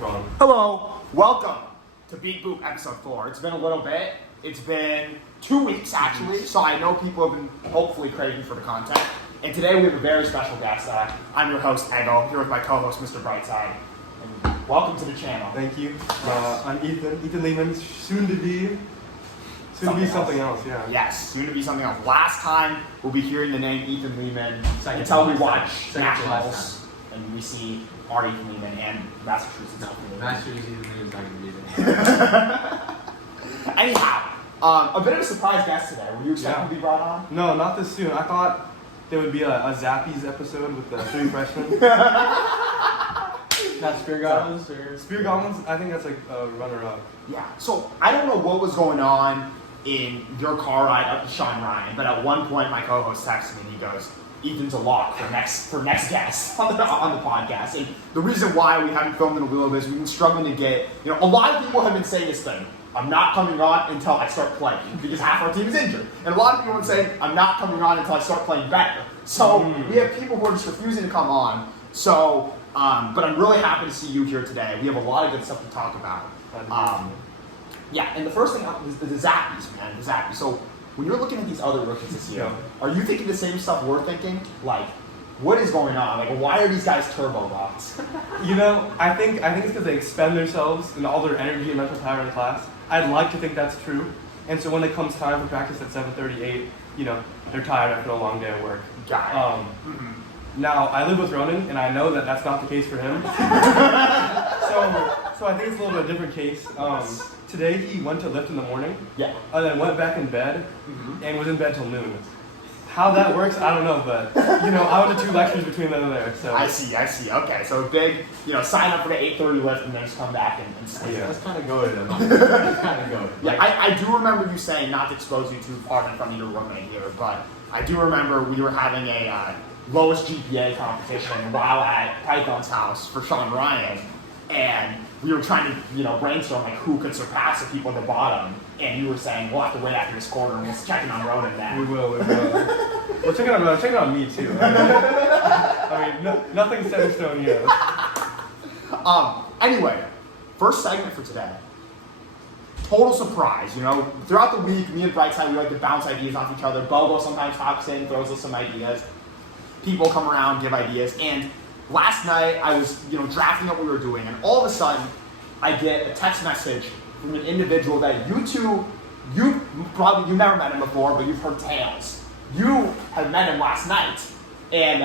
microphone. Hello, welcome to Beat Boop Episode 4. It's been a little bit. It's been 2 weeks actually, so I know people have been hopefully craving for the content. And today we have a very special guest. I'm your host, Ego, here with my co-host, Mr. Brightside. And welcome to the channel. Thank you. I'm Ethan Leeman, soon to be something else, yeah. Yes, soon to be something else. Last time we'll be hearing the name Ethan Leeman until we watch Nationals and we see our Ethan Leeman and Massachusetts. Massachusetts Ethan Leeman's not going to be there. Anyhow, a bit of a surprise guest today. Were you expecting to be brought on? No, not this soon. I thought there would be a Zappies episode with the 3 freshmen. Not Spear Goblins? Spear Goblins, I think that's like a runner-up. Yeah, so I don't know what was going on in your car ride up to Sean Ryan, but at one point my co-host texted me and he goes, Ethan's a lock for next guest on the podcast. And the reason why we haven't filmed in a little bit is we've been struggling to get, a lot of people have been saying this thing, I'm not coming on until I start playing, because half our team is injured. And a lot of people would say, I'm not coming on until I start playing better. So we have people who are just refusing to come on. So, but I'm really happy to see you here today. We have a lot of good stuff to talk about. Yeah, and the first thing is the Zappies, man, the Zappies. So when you're looking at these other rookies this year, are you thinking the same stuff we're thinking? Like, what is going on? Like, why are these guys turbo bots? I think it's because they expend themselves and all their energy and mental power in class. I'd like to think that's true. And so when it comes time for practice at 7:38, they're tired after a long day of work. Got it. Now, I live with Ronan, and I know that that's not the case for him. So I think it's a little bit different case. Today he went to lift in the morning, and then went back in bed, and was in bed till noon. How that works, I don't know, but I went to 2 lectures between them and there. So I see. Okay, so big, sign up for the 8:30 lift and then just come back and sleep. Yeah, that's kind of goated. That's kind of goated. Yeah, I do remember you saying, not to expose you too far in front of your roommate here, but I do remember we were having a lowest GPA competition while at Python's house for Sean Ryan, and we were trying to, brainstorm like who could surpass the people at the bottom, and you were saying we'll have to wait after this quarter and we'll check in on Ronan then. We will. We'll check it on Ronan. Check it on me too. I mean, nothing's set in stone yet. Anyway, first segment for today. Total surprise, Throughout the week, me and Brightside, we like to bounce ideas off each other. Bobo sometimes hops in, throws us some ideas. People come around, give ideas, and last night I was, drafting what we were doing, and all of a sudden I get a text message from an individual that you never met him before, but you've heard tales. You had met him last night, and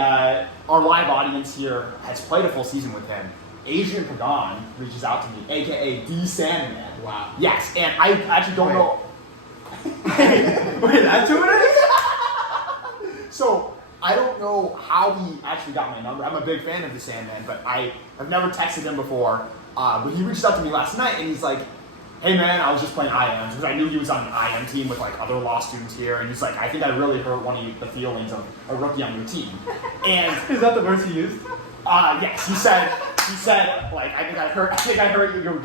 our live audience here has played a full season with him. Adrian Pagan reaches out to me, aka Sandman. Wow. Yes, and I actually don't know. Wait, that's who it is? So I don't know how he actually got my number. I'm a big fan of the Sandman, but I have never texted him before. But he reached out to me last night, and he's like, hey man, I was just playing IMs, because I knew he was on an IM team with like other law students here, and he's like, I think I really hurt one of the feelings of a rookie on your team. And is that the words he used? Yes, he said, like, I think I hurt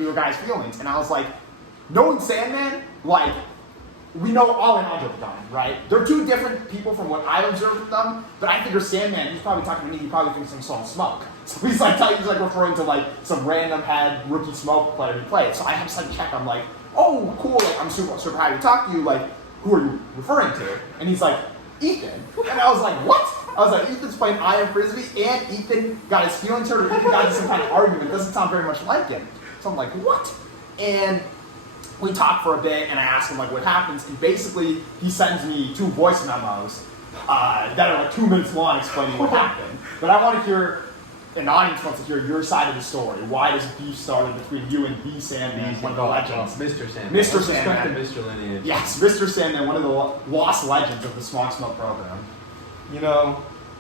your guys' feelings. And I was like, knowing Sandman, like, we know Alejandro Gunn, right? They're 2 different people from what I observed with them, but I figure Sandman, he's probably talking to me, he probably thinks I'm Salt Smoke. So he's like referring to like some random head rookie Smoke player he played. So I have to check, I'm like, oh, cool, like, I'm super happy to talk to you, like, who are you referring to? And he's like, Ethan. And I was like, what? I was like, Ethan's playing IM Frisbee, and Ethan got his feelings hurt, or Ethan got into some kind of argument. It doesn't sound very much like him. So I'm like, what? And we talked for a bit, and I asked him like what happens, and basically he sends me 2 voice memos that are like 2 minutes long explaining what happened. But I want to hear, an audience wants to hear your side of the story. Why does beef started between you and the Sandman, one of the legends? Mr. Sandman. Mr. Sandman. Mr. Lineage. Yes, Mr. Sandman, one of the lost legends of the Smog Smoke program.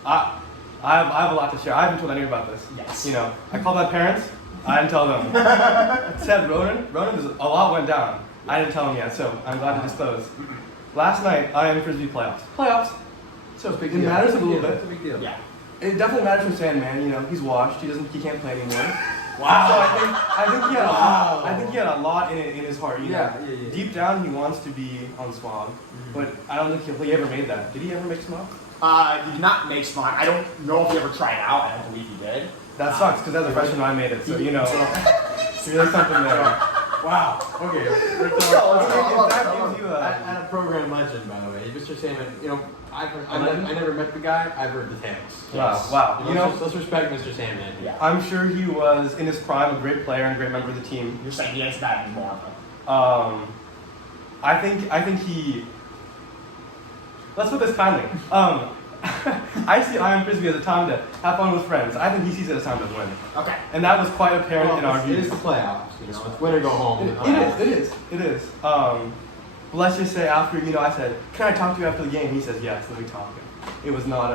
I have a lot to share. I haven't told anyone about this. Yes. I called my parents. I didn't tell them. It said Ronan, a lot went down. I didn't tell him yet, so I'm glad to disclose. Last night, I am Frisbee playoffs. So it matters a little bit. It's a big deal. Yeah. It definitely matters for Sandman. He's washed. He can't play anymore. Wow. So I think he had a lot in his heart. Yeah. Deep down, he wants to be on Smog, but I don't think he ever made that. Did he ever make Smog? He did not make Smog. I don't know if he ever tried out. I don't believe he did. That sucks, because as a freshman I made it, so Really something there. Wow. Okay. And a program legend, by the way, Mr. Sandman. You know, I never met the guy. I've heard the tales. Wow. You know, let's respect Mr. Sandman. Yeah. I'm sure he was in his prime a great player and a great member of the team. You're saying he ain't that anymore. I think he. Let's put this kindly. I see Iron Frisbee as a time to have fun with friends. I think he sees it as time to win. Okay. And that was quite apparent in our It views. is the playoffs. You know, it's win or go home. It is. But let's just say after, I said, can I talk to you after the game? He says, yes, let me talk. It was not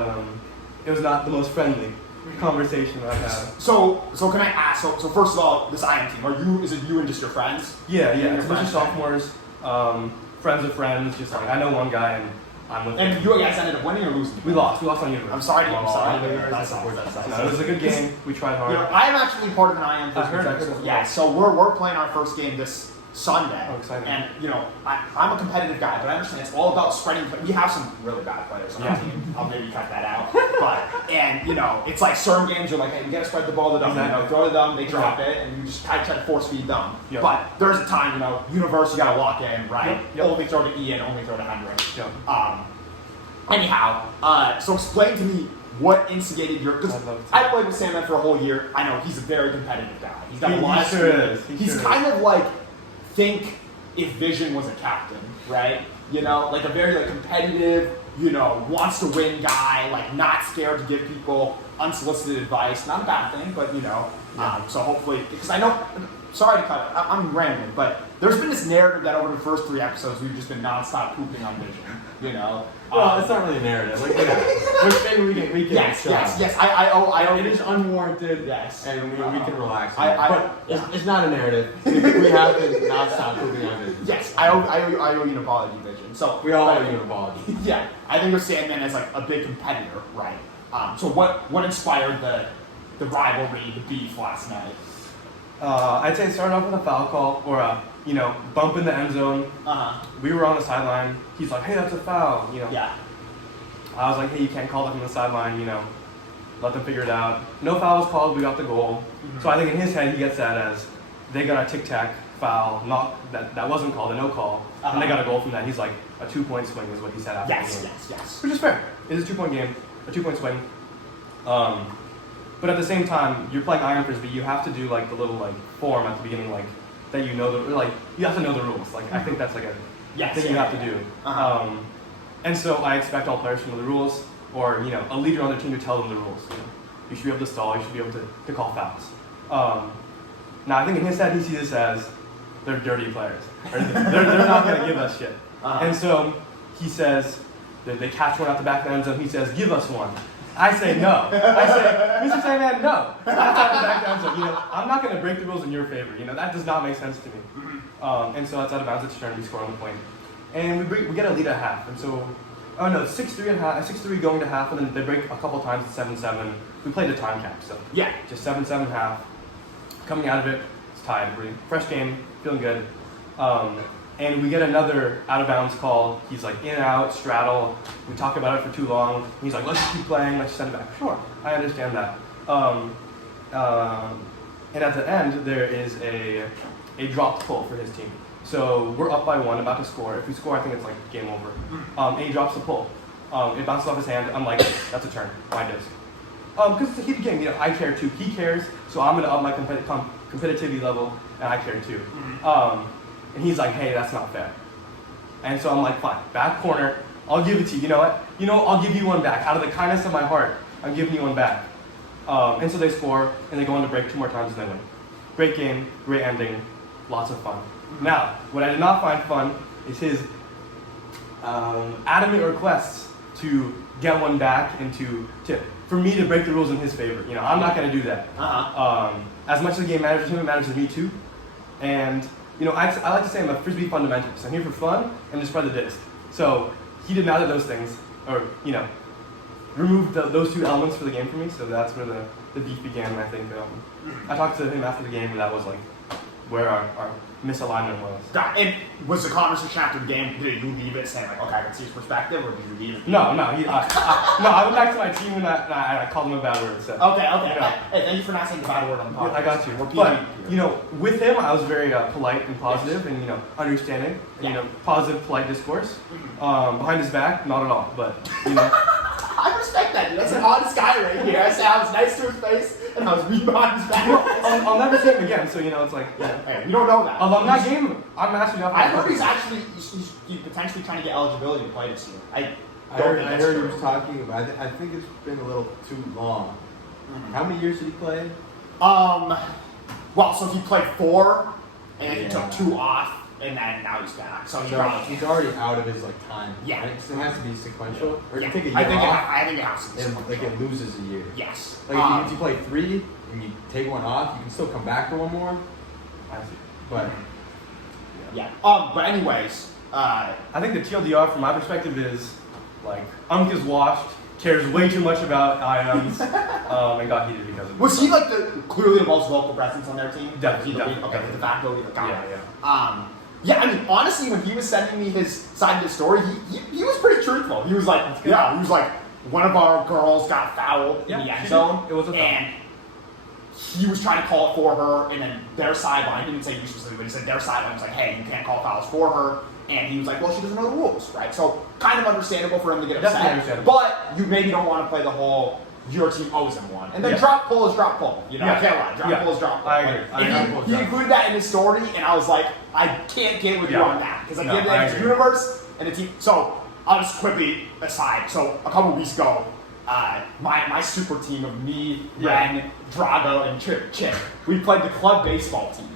the most friendly conversation I've had. So can I ask? So first of all, this IM team, is it you and just your friends? Yeah. Your It's a bunch of friends? sophomores, friends of friends. Just like I know one guy and I'm with him. And you guys ended up winning or losing? We lost on University. I'm sorry. That's That's no, it was a good game. We tried hard. You know, I'm actually part of an IM. I heard it. Yeah. So we're playing our first game this Sunday. Oh, exciting. And I'm a competitive guy, but I understand it's all about spreading. We have some really bad players on our team. I'll maybe cut that out. It's like certain games you're like, hey, you gotta spread the ball to them. Exactly. Throw to them, they drop it, and you just try to force feed them. Yep. But there's a time, University gotta lock in, right? Yep. Only throw to Ian, only throw to Henrik. Yep. Anyhow, so explain to me what instigated your. Because I'd love to. I played with Sandman for a whole year. I know he's a very competitive guy. He's got a lot of sure speed. is. He He's sure kind of like think if Vision was a captain, right? Like a very competitive, wants to win guy, like not scared to give people unsolicited advice. Not a bad thing, but so hopefully, because I know. Sorry to cut it. I'm rambling, but there's been this narrative that over the first 3 episodes we've just been nonstop pooping on Vision. Well, it's not really a narrative. Maybe we can. Yes. I It is unwarranted. Yes. And we can relax. But it's not a narrative. We have been non-stop pooping on it. yes, I owe you an apology, Vision. So We all owe you an apology. Yeah, I think of Sandman as like a big competitor, right? So what inspired the rivalry, the beef last night? I'd say it started off with a foul call or a bump in the end zone. We were on the sideline. He's like, hey, that's a foul. Yeah. I was like, hey, you can't call that from the sideline. Let them figure it out. No foul was called. We got the goal. Mm-hmm. So I think in his head he gets that as they got a tic-tac foul, not that wasn't called, a no call, and they got a goal from that. He's like a 2-point swing is what he said after the game. Yes. Which is fair. It is a 2-point game, a 2-point swing. But at the same time, you're playing Iron Frisbee. You have to do like the little form at the beginning, that you have to know the rules. I think that's like a thing you have to do. And so I expect all players to know the rules, or a leader on their team to tell them the rules. You should be able to stall. You should be able to call fouls. Now I think in his head he sees this as they're dirty players. Or they're not going to give us shit. And so he says they catch one out the back of the end zone. He says, give us one. I say no. I say, Mr. Sandman, no. That's out the back down. So, I'm not going to break the rules in your favor. That does not make sense to me. And so that's out of bounds. It's turn. We score on the point. And we get a lead at half. And so, 6-3 at half, 6-3 going to half, and then they break a couple times at 7-7. We played a time cap, so Yeah. just 7-7 half. Coming out of it, it's tied. We're fresh game, feeling good. And we get another out of bounds call. He's like in and out, straddle. We talk about it for too long. He's like, let's keep playing, let's send it back. Sure, I understand that. And at the end, there is a dropped pull for his team. So we're up by 1, about to score. If we score, I think it's like game over. And he drops the pull. It bounces off his hand. I'm like, that's a turn. Mine does. Because it's a heated game. I care too. He cares, so I'm gonna up my competitivity level, and I care too. And he's like, hey, that's not fair. And so I'm like, fine, back corner, I'll give it to you. You know what? I'll give you one back. Out of the kindness of my heart, I'm giving you one back. And so they score, and they go on to break 2 more times, and they win. Great game, great ending, lots of fun. Now, what I did not find fun is his adamant requests to get one back and for me to break the rules in his favor. I'm not going to do that. As much as the game matters to him, it matters to me too. And I like to say I'm a Frisbee fundamentalist. I'm here for fun and to spread the disc. So he did neither of those things, or removed those 2 elements for the game for me. So that's where the beef began. And I think I talked to him after the game, and that was like where our misalignment was. And was the conversation after the game, did you leave it saying like, okay, I can see his perspective, or did you leave it? No. I went back to my team and I called him a bad word. So. Okay. You know. Hey, thank you for not saying the bad word on the podcast. I got you. We're But, PG. you know, with him, I was very polite and positive and, you know, understanding and, you know, positive, polite discourse. Behind his back, not at all. But, you know. I respect that, dude. That's an honest guy right here. I said I was nice to his face, and I was reading behind his back. I'll never see him again, so, you know, it's like, yeah. Hey, we don't know that. Although that game, I'm actually not. I heard he's potentially trying to get eligibility to play this year. I heard he was talking about it. I think it's been a little too long. How many years did he play? Well, so he played 4, and he took 2 off, and then now he's back. So He's already out of his time. Yeah. Right? So it has to be sequential. Or do Yeah. you think a year I think it off? has to be And sequential. it loses a year. Yes. Like if you play 3 and you take 1 off, you can still come back for 1 more. I see. But Yeah. But anyways, I think the TLDR from my perspective is like is washed, cares way too much about items, and got heated because of it. was he like clearly the most vocal presence on their team? Definitely. Okay, de facto leader. Got it. Yeah. Yeah, I mean, honestly, when he was sending me his side of the story, he was pretty truthful. He was like, one of our girls got fouled in the end zone, it was a foul. and he was trying to call it for her, and then their sideline, he didn't say you specifically, but he said their sideline was like, hey, you can't call fouls for her, and he was like, well, she doesn't know the rules, right? So, kind of understandable for him to get Definitely upset, understandable. but you maybe don't want to play the whole, your team owes him one. And then Yeah. drop pull is drop pull. You know, I can't lie. Drop pull is drop pull. I agree. Like, he included that in his story, and I was like, I can't get with you on that. Because at the end of the day, it's the universe and the team. So, I'll just quickly aside. So, a couple weeks ago, my super team of me, Ren, Drago, and Chip, we played the club baseball team.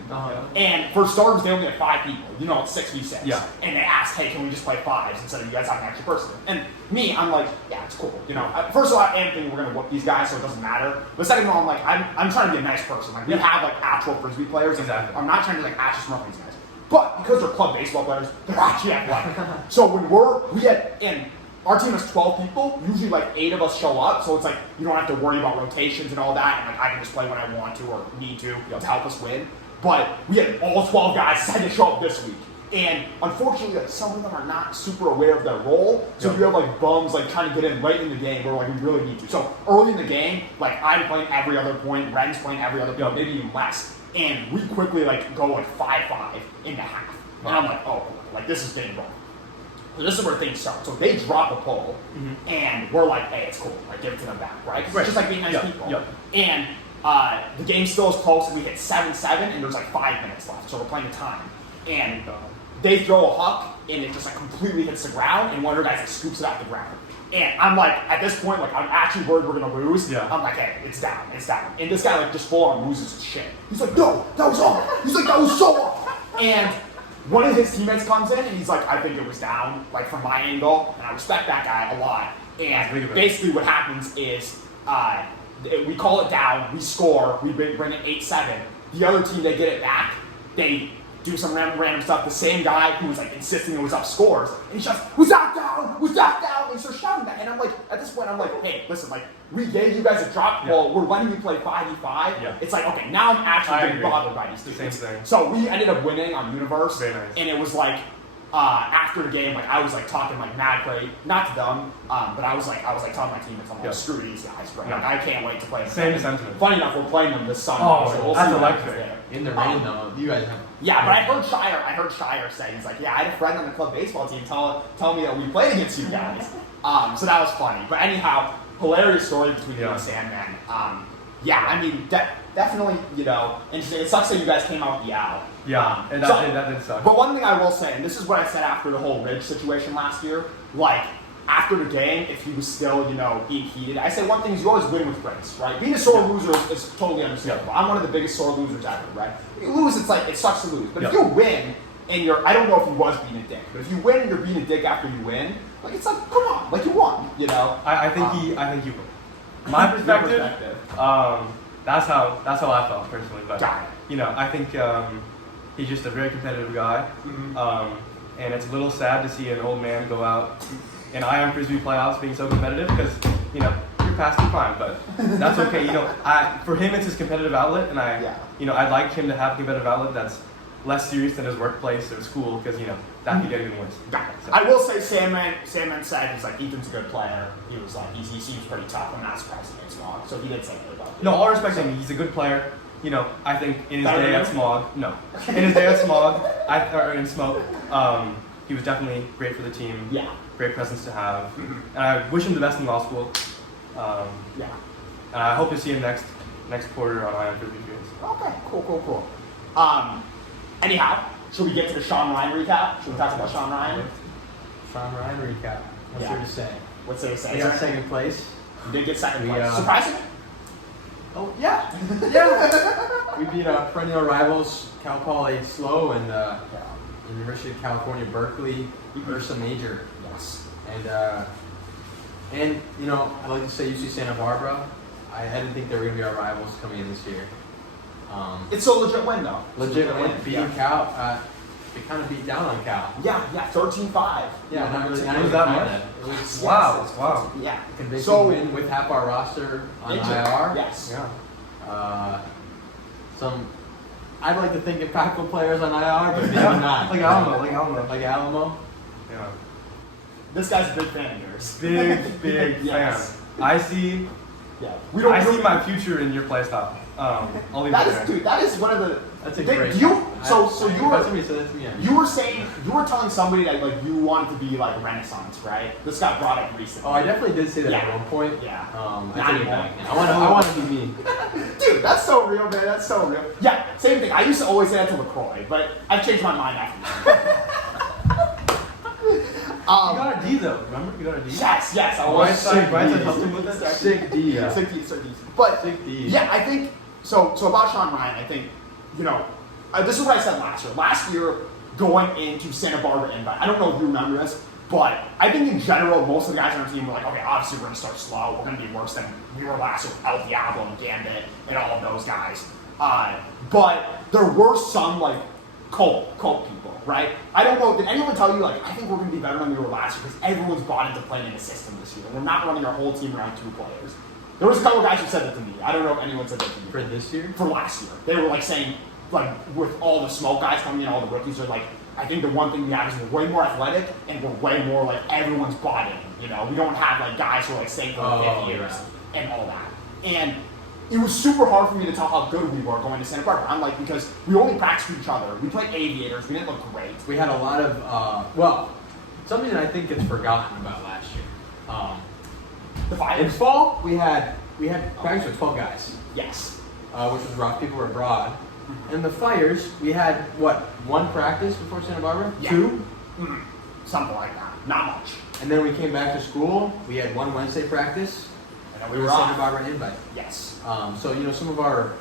And for starters, they only had 5 people. You know, it's 6v6. Yeah. And they asked, hey, can we just play 5s instead of you guys having an extra person? And me, I'm like, yeah, it's cool. You know, first of all, I am thinking we're going to whoop these guys, so it doesn't matter. But second of all, I'm like, I'm trying to be a nice person. Like, we have, like, actual Frisbee players. Exactly. I'm not trying to, like, actually smurf these guys. But because they're club baseball players, they're actually athletic. So when our team has 12 people, usually like 8 of us show up, so it's like you don't have to worry about rotations and all that, and like I can just play when I want to or need to help us win. But we had all 12 guys decided to show up this week. And unfortunately, like some of them are not super aware of their role, so we have like bums like trying to get in right in the game where like we really need to. So early in the game, like I'm playing every other point, Ren's playing every other point, maybe even less. And we quickly like go like 5-5 in the half. And I'm like, oh, like this is getting wrong. So this is where things start. So they drop a pull, and we're like, hey, it's cool. Like, give it to them back, right? It's just like being nice people. And the game still is close, and we hit 7-7, and there's like 5 minutes left. So we're playing the time. And they throw a huck, and it just like completely hits the ground, and one of their guys like scoops it off the ground. And I'm like, at this point, like I'm actually worried we're gonna lose. Yeah. I'm like, hey, it's down. And this guy like just full on loses his shit. He's like, no, that was off. He's like, that was so off. And one of his teammates comes in and he's like, I think it was down, like from my angle, and I respect that guy a lot. And basically what happens is we call it down, we score, we bring it 8-7. The other team, they get it back, they do some random stuff. The same guy who was like insisting it was up scores, and he's just, was that down? Was that down? And he starts shouting that. And I'm like, at this point, I'm like, hey, listen, like, we gave you guys a drop ball, we're letting you play 5v5. Yeah. It's like, okay, now I'm actually getting bothered by these dudes. Same thing. So we ended up winning on Universe, Very nice. and it was like, after the game, like I was like talking like mad great, not to them, but I was like telling my teammates, I'm like, screw these guys, right? Like I can't wait to play them. Same sentiment. Funny enough, we're playing them this Sunday, Oh, so we'll that's see what electric. happens there. in the rain though, you guys have. Yeah, but I heard Shire say, he's like, yeah, I had a friend on the club baseball team tell me that we played against you guys. So that was funny. But anyhow, hilarious story between you and Sandman. Yeah, I mean, definitely, you know, interesting. It sucks that you guys came out with the owl. Yeah, and that did suck. But one thing I will say, and this is what I said after the whole Ridge situation last year, like, after the game, if he was still, you know, being heated, I said one thing is you always win with grace, right? Being a sore loser is totally understandable. I'm one of the biggest sore losers ever, right? If you lose, it's like, it sucks to lose. But if you win, and I don't know if he was being a dick, but if you win and you're being a dick after you win, like, it's like, come on, like, you won, you know? I think he won. My perspective, that's how I felt personally. But you know, I think he's just a very competitive guy, and it's a little sad to see an old man go out in IM Frisbee playoffs being so competitive because you know you're capacity, fine, but that's okay. For him, it's his competitive outlet, and I'd like him to have a competitive outlet that's less serious than his workplace or school, because that could get even worse. So. I will say, Sandman said he's like Ethan's a good player. He was like he seems pretty tough. I'm not surprised against Smog, so he did say that about. No, all respect to him. He's a good player. I think in his day at Smog, or in Smoke, he was definitely great for the team. Yeah. Great presence to have. And I wish him the best in law school. And I hope to see him next quarter on Iron Frisbee Fields. Okay, cool. Anyhow, should we get to the Sean Ryan recap? Should we talk about Sean Ryan? Sean Ryan recap. What's there to say? What's there to say? We got second place. You did get second place. Surprisingly? Oh, yeah. Yeah. We beat perennial rivals Cal Poly Slow and University of California, Berkeley, Ursa Major. Yes. And I'd like to say UC Santa Barbara. I didn't think they were going to be our rivals coming in this year. It's a legit win, though. Legit win. Beating Cal. They kind of beat down on Cal. Yeah, 13-5. Yeah, not really. It was that much? It was, wow. Yeah. Convincing win with half our roster on IR. Yes. Yeah. I'd like to think impactful players on IR, but maybe not. Like Alamo. Like Alamo. Yeah. This guy's a big fan of yours. Big Yes. fan. I see my future in your playstyle. I'll leave that is one of the. That's a great. You you were saying you were telling somebody that like you wanted to be like Renaissance, right? This got brought up recently. Oh, I definitely did say that at one point. Yeah. I take it back now. I want to be me. Dude, that's so real, man. That's so real. Yeah, same thing. I used to always say that to LaCroix, but I've changed my mind after that. You got a D though, remember? You got a D? Yes. Brightside helped him with that? Sick D. Sick D. But, sick D. Yeah, I think, so about Sean Ryan, I think, this is what I said last year. Last year, going into Santa Barbara Invite, I don't know if you remember this, but I think in general, most of the guys on our team were like, okay, obviously we're going to start slow. We're going to be worse than we were last year with El Diablo and Gambit and all of those guys. But there were some, like, cult people, right? I don't know, did anyone tell you, like, I think we're going to be better than we were last year because everyone's bought into playing in a system this year. We're not running our whole team around 2 players. There was a couple guys who said that to me. I don't know if anyone said that to me. For this year? For last year. They were, like, saying, like, with all the smoke guys coming in, all the rookies are like, I think the one thing we have is we're way more athletic and we're way more, like, everyone's bought in, We don't have, like, guys who are, like, staying for 50 years and all that. And it was super hard for me to tell how good we were going to Santa Barbara. I'm like, because we only practiced with each other. We played aviators. We didn't look great. We had a lot of, something that I think gets forgotten about last year. The fires. In fall, we had practice with 12 guys. Yes. Which was rough. People were abroad. And the fires, we had, 1 practice before Santa Barbara? Yeah. 2? Mm-hmm. Something like that. Not much. And then we came back to school. We had 1 Wednesday practice. And we were Santa Barbara Invite. Yes. So, some of our,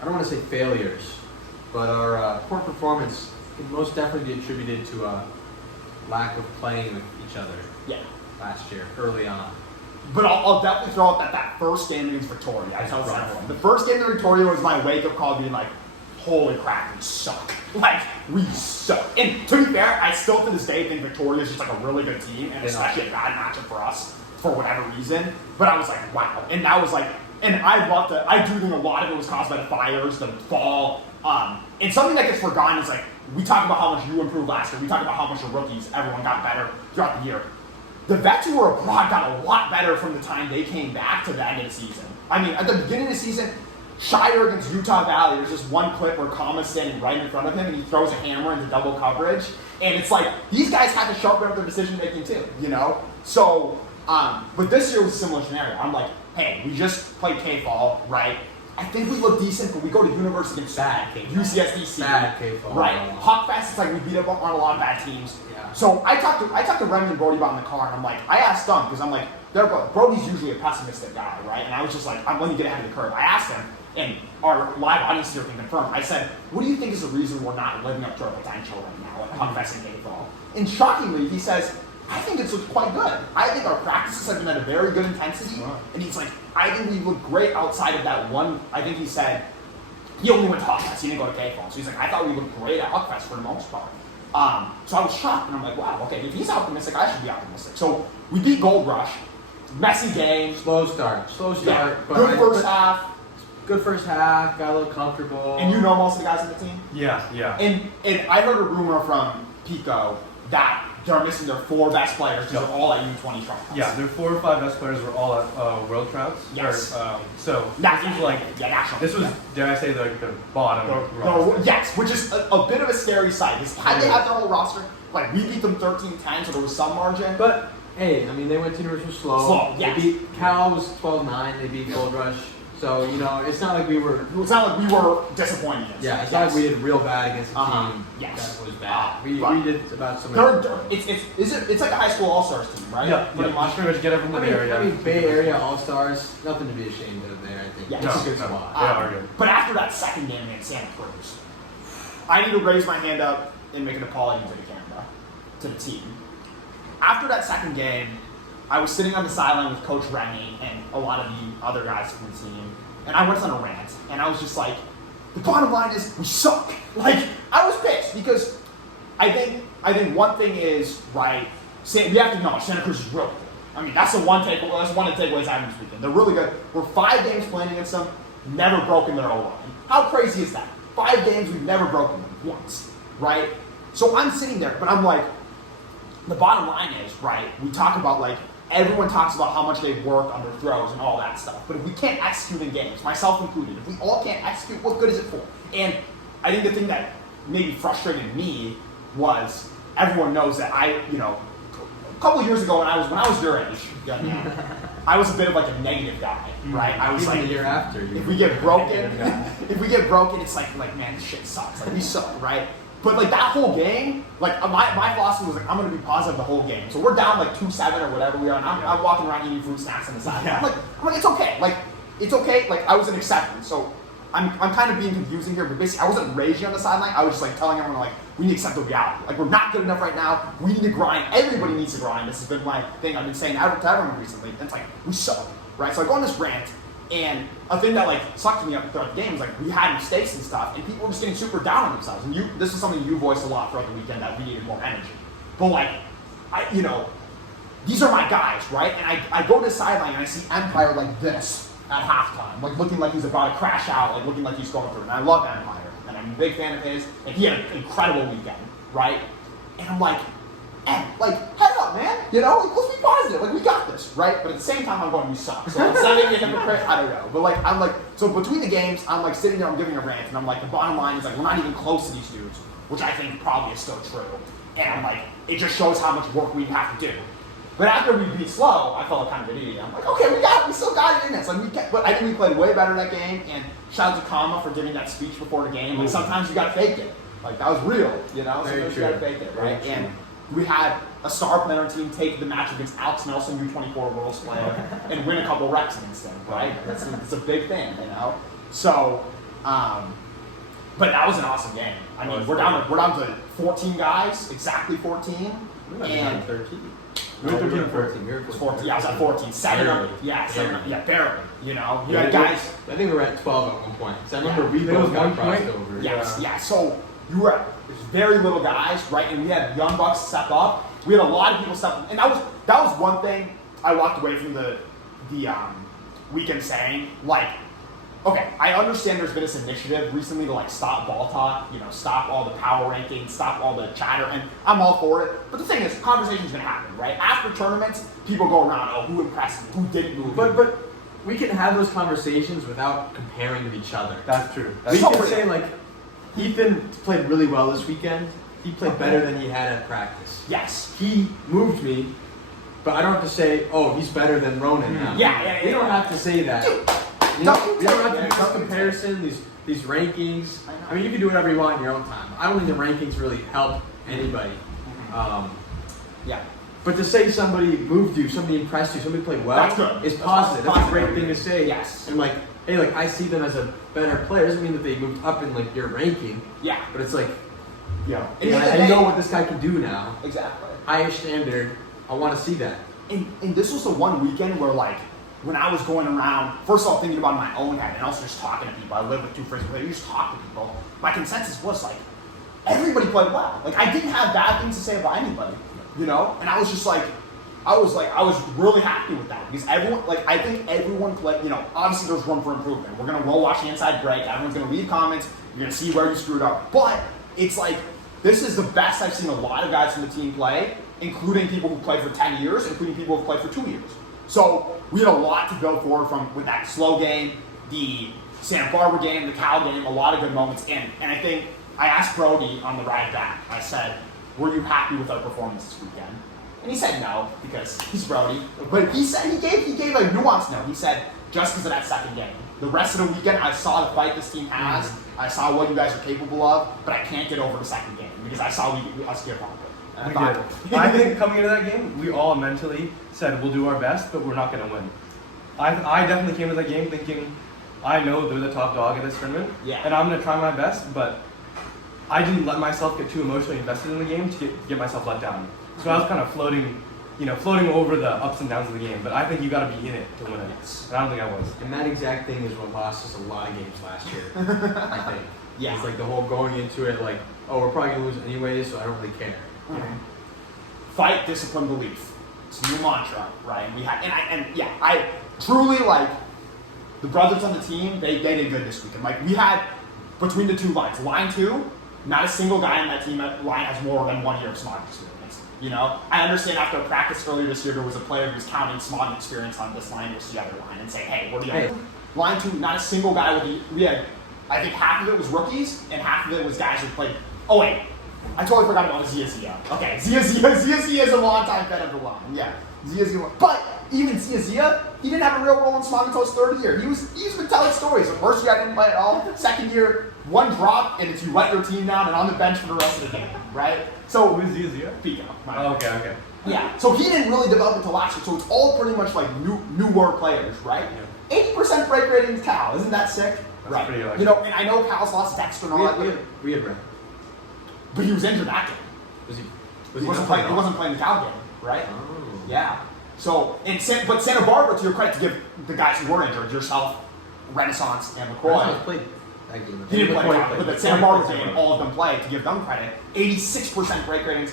I don't want to say failures, but our poor performance can most definitely be attributed to a lack of playing with each other. Yeah. Last year, early on. But I'll definitely throw out that first game against Victoria. I tell everyone. The first game against Victoria was my wake-up call being like, holy crap, we suck. Like, we suck. And to be fair, I still to this day think Victoria is just like a really good team, and especially a bad matchup for us for whatever reason. But I was like, wow. And that was like, and I do think a lot of it was caused by the fires, the fall. And something that gets forgotten is like, we talk about how much you improved last year. We talk about how much the rookies, everyone got better throughout the year. The vets who were abroad got a lot better from the time they came back to the end of the season. I mean, at the beginning of the season, Shire against Utah Valley, there's just one clip where Kama's standing right in front of him and he throws a hammer into double coverage. And it's like, these guys had to sharpen up their decision making too, So, but this year was a similar scenario. I'm like, hey, we just played K-Fall, right? I think we look decent, but we go to University of UCSDC. Bad K-Fall. Right. Hawkfest, it's like we beat up on a lot of bad teams. Yeah. So I talked to Remy and Brody about in the car, and I'm like, I asked Dunn, because I'm like, Brody's usually a pessimistic guy, right? And I was just like, I'm going to get ahead of the curve. I asked him, and our live audience here can confirm, I said, what do you think is the reason we're not living up to our potential right now at Hawkfest and K-Fall? And shockingly, he says, I think it's looked quite good. I think our practices have been at a very good intensity. Wow. And he's like, I think we look great outside of that one. I think he said, he only went to Hawkfest. He didn't go to K-Fall. So he's like, I thought we looked great at Hawkfest for the most part. So I was shocked. And I'm like, wow, okay, if he's optimistic, I should be optimistic. So we beat Gold Rush. messy games. Slow start. Yeah. But Good first half. Good first half. Got a little comfortable. And you know most of the guys on the team? Yeah. And I heard a rumor from Pico that they're missing their 4 best players because they're all at U20 tryouts. Yeah, their 4 or 5 best players were all at World Tryouts. Yes. So National. national. This was, dare I say, the bottom. Yes, which is a bit of a scary sight. Had they had their whole roster, like we beat them 13-10, so there was some margin. But hey, I mean, they went to University slow. Slow, yes. They beat Cal was 12-9. They beat Gold Rush. So it's not like we were. It's not like we were disappointed. Yeah, it's not like we did real bad against a team yes. that was bad. We did about some. It's like a high school all-stars team, right? Yeah, pretty much get everyone in the area. I mean, Bay Area all-stars, nothing to be ashamed of there. I think. Yeah, It's a good spot. They are good. But after that second game against Santa Cruz, I need to raise my hand up and make an apology to the camera, to the team. After that second game, I was sitting on the sideline with Coach Rennie and a lot of the other guys from the team, and I went on a rant, and I was just like, the bottom line is we suck. Like, I was pissed because I think one thing is, right, we have to acknowledge Santa Cruz is really good. I mean, that's one of the takeaways I have this weekend. They're really good. We're 5 games playing against them, never broken their O-line. How crazy is that? 5 games, we've never broken them once, right? So I'm sitting there, but I'm like, the bottom line is, right, we talk about, like, everyone talks about how much they work under throws and all that stuff. But if we can't execute in games, myself included, if we all can't execute, what good is it for? And I think the thing that maybe frustrated me was everyone knows that a couple of years ago when I was your age, I was a bit of like a negative guy, right? I was Even like, the year after, if we get broken, it's like man, this shit sucks. Like we suck, right? But like that whole game, like my philosophy was like I'm gonna be positive the whole game. So we're down like 2-7 or whatever we are, and I'm walking around eating fruit snacks on the side. I'm like it's okay. Like it's okay. Like I was an exception. So I'm kind of being confusing here, but basically I wasn't raging on the sideline. I was just like telling everyone like we need to accept the reality. Like we're not good enough right now. We need to grind. Everybody needs to grind. This has been my thing. I've been saying to everyone recently. And it's like we suck, right? So I go on this rant. And a thing that like sucked me up throughout the game was like we had mistakes and stuff, and people were just getting super down on themselves. And this is something you voiced a lot throughout the weekend that we needed more energy. But like, these are my guys, right? And I go to the sideline and I see Empire like this at halftime, like looking like he's about to crash out, like looking like he's going through. And I love Empire, and I'm a big fan of his. And he had an incredible weekend, right? And I'm like, head up, man. Like, let's be positive. Like, we got this, right? But at the same time, I'm going, we suck. So I'm sending a hypocrite. I don't know. But so between the games, I'm like sitting there, I'm giving a rant, and I'm like, the bottom line is like, we're not even close to these dudes, which I think probably is still true. And I'm like, it just shows how much work we have to do. But after we beat Slow, I felt like kind of an idiot. I'm like, okay, we still got it in us. But I think we played way better that game. And shout out to Kama for giving that speech before the game. Like sometimes you got to fake it. Like that was real, Sometimes you got to fake it, right? And we had a star player on our team take the match against Alex Nelson, U24 Worlds player, and win a couple reps against him, right? It's a big thing, So, but that was an awesome game. I mean, we're down to 14 guys, exactly 14. And 13. We were 13 or 14. It was 14. Yeah, I was at 14. Barely. Barely. You had guys. I think we were at 12 at one point. So I remember we both got crossed over. Yeah. So you were at very little guys, right? And we had young bucks step up. We had a lot of people step up, and that was one thing I walked away from the weekend saying, like, okay, I understand there's been this initiative recently to like stop ball talk, stop all the power rankings, stop all the chatter, and I'm all for it. But the thing is, conversation's gonna happen, right? After tournaments, people go around, oh, who impressed me, who didn't move. But we can have those conversations without comparing with each other. That's true. We can say like, Ethan played really well this weekend. He played better than he had at practice. Yes. He moved me, but I don't have to say, oh, he's better than Ronan now. Yeah. We don't have to say that. We don't have to do this comparison, these rankings. I mean, you can do whatever you want in your own time. I don't think the rankings really help anybody. But to say somebody moved you, somebody impressed you, somebody played well, is positive. That's a great thing to say. Yes. And like, hey, like I see them as a better player. It doesn't mean that they moved up in like your ranking. Yeah. But it's like, and I know what this guy can do now. Exactly. Higher standard. I want to see that. And this was the one weekend where like, when I was going around, first of all, thinking about it in my own head, and also just talking to people. I live with 2 friends, but you just talk to people. My consensus was like, everybody played well. Like I didn't have bad things to say about anybody, And I was just like, I was really happy with that because I think everyone played, obviously there's room for improvement. We're going to roll watch the inside break. Everyone's going to leave comments. You're going to see where you screwed up. But it's like, this is the best I've seen a lot of guys from the team play, including people who played for 10 years, including people who played for 2 years. So we had a lot to build forward from with that slow game, the Santa Barbara game, the Cal game, a lot of good moments. And I think I asked Brody on the ride back, I said, were you happy with our performance this weekend? And he said no, because he's Brody. But he said he gave a nuanced no. He said, just because of that second game. The rest of the weekend, I saw the fight this team has. I saw what you guys are capable of, but I can't get over the second game because I saw us give up. I think coming into that game, we all mentally said we'll do our best, but we're not going to win. I definitely came to that game thinking, I know they're the top dog in this tournament, and I'm going to try my best, but I didn't let myself get too emotionally invested in the game to get myself let down. So I was kind of floating over the ups and downs of the game, but I think you got to be in it to win it. Yes. And I don't think I was. And that exact thing is what lost us a lot of games last year, I think. Yeah. It's like the whole going into it like, oh, we're probably going to lose anyways, so I don't really care. Fight, discipline, belief. It's a new mantra, right? I truly like the brothers on the team. They did good this weekend. Like we had between the two lines, line 2, not a single guy in that team line has more than 1 year of Smog experience. I understand after a practice earlier this year, there was a player who was counting Smog experience on this line versus the other line and saying, hey, what do you do? Line 2, not a single guy we had. I think half of it was rookies and half of it was guys who played. Oh wait. I totally forgot about Zia. Okay, Zia is a long time vet of the line. Yeah, Zia. But even Zia, he didn't have a real role in Smog until his third year. He's been telling stories. The first year I didn't play at all. Second year, one drop, and it's you let your team down and on the bench for the rest of the game, right? So who's Zia? Pico. Oh, okay. Yeah. So he didn't really develop until last year. So it's all pretty much like newer players, right? Yeah. 80% break rating Cal. Isn't that sick? That's right. Pretty and I know Cal's lost Dexter and all that. We had Brent. But he was injured that game. He wasn't playing the Cal game, right? Oh. Yeah. So, but Santa Barbara, to your credit, to give the guys who were injured, yourself, Renaissance, and McCoy. Played that game. He didn't play Cal, but the Santa Barbara game, all of them played, to give them credit. 86% break ratings.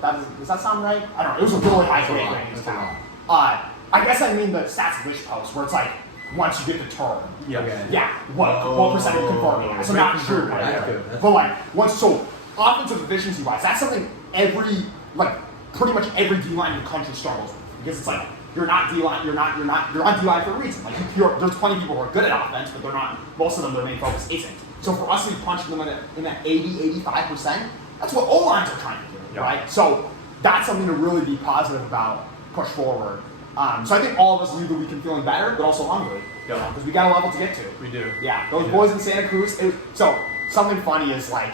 Does that sound right? I don't know. It was a really high break ratings Cal. I guess I mean the stats wish post, where it's like, once you get the turn. Yeah. Okay. Yeah. What percentage converting? So not sure. That's good. But like, so offensive efficiency wise, that's something pretty much every D-line in the country struggles with. Because it's like, you're not D-line, you're on D-line for a reason. Like, there's plenty of people who are good at offense, but they're not, most of them, their main focus isn't. So for us to be punching them in that 80, 85%, that's what O-lines are trying to do, right? So that's something to really be positive about, push forward. So I think all of us leave the weekend feeling better, but also hungry. Because we got a level to get to. We do. Yeah, those boys in Santa Cruz. So something funny is like,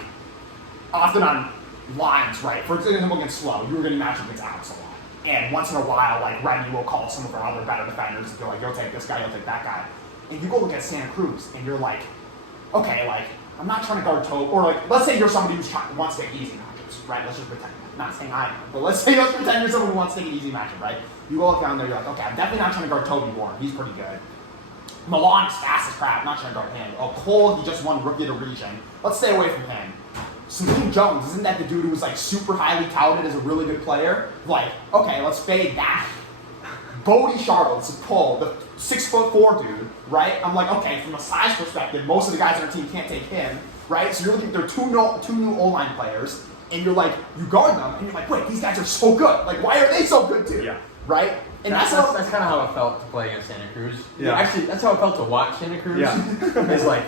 often on lines, right? For example, against slow, you were getting matched against Alex a lot. And once in a while, like Remy will call some of our other better defenders and be like, you'll take this guy, you'll take that guy. And you go look at Santa Cruz, and you're like, okay, like, I'm not trying to guard Toby, or like, let's say you're somebody who's wants to take easy matchups, right? Let's just pretend. Not saying I am, but let's pretend you're someone who wants to take an easy matchup, right? You go look down there, you're like, okay, I'm definitely not trying to guard Toby Warren. He's pretty good. Milan is fast as crap. I'm not trying to guard him. Oh, Cole, he just won Rookie of the Region. Let's stay away from him. Salim Jones, isn't that the dude who was like super highly touted as a really good player? Like, okay, let's fade that. Bodie Charlotte's Cole, the 6'4" dude, right? I'm like, okay, from a size perspective, most of the guys on our team can't take him, right? So you're looking at their two new O-line players, and you're like, you guard them, and you're like, wait, these guys are so good. Like, why are they so good too? Yeah. Right? And that's kind of how it felt to play against Santa Cruz. Yeah. Actually, that's how it felt to watch Santa Cruz. Yeah. It's like,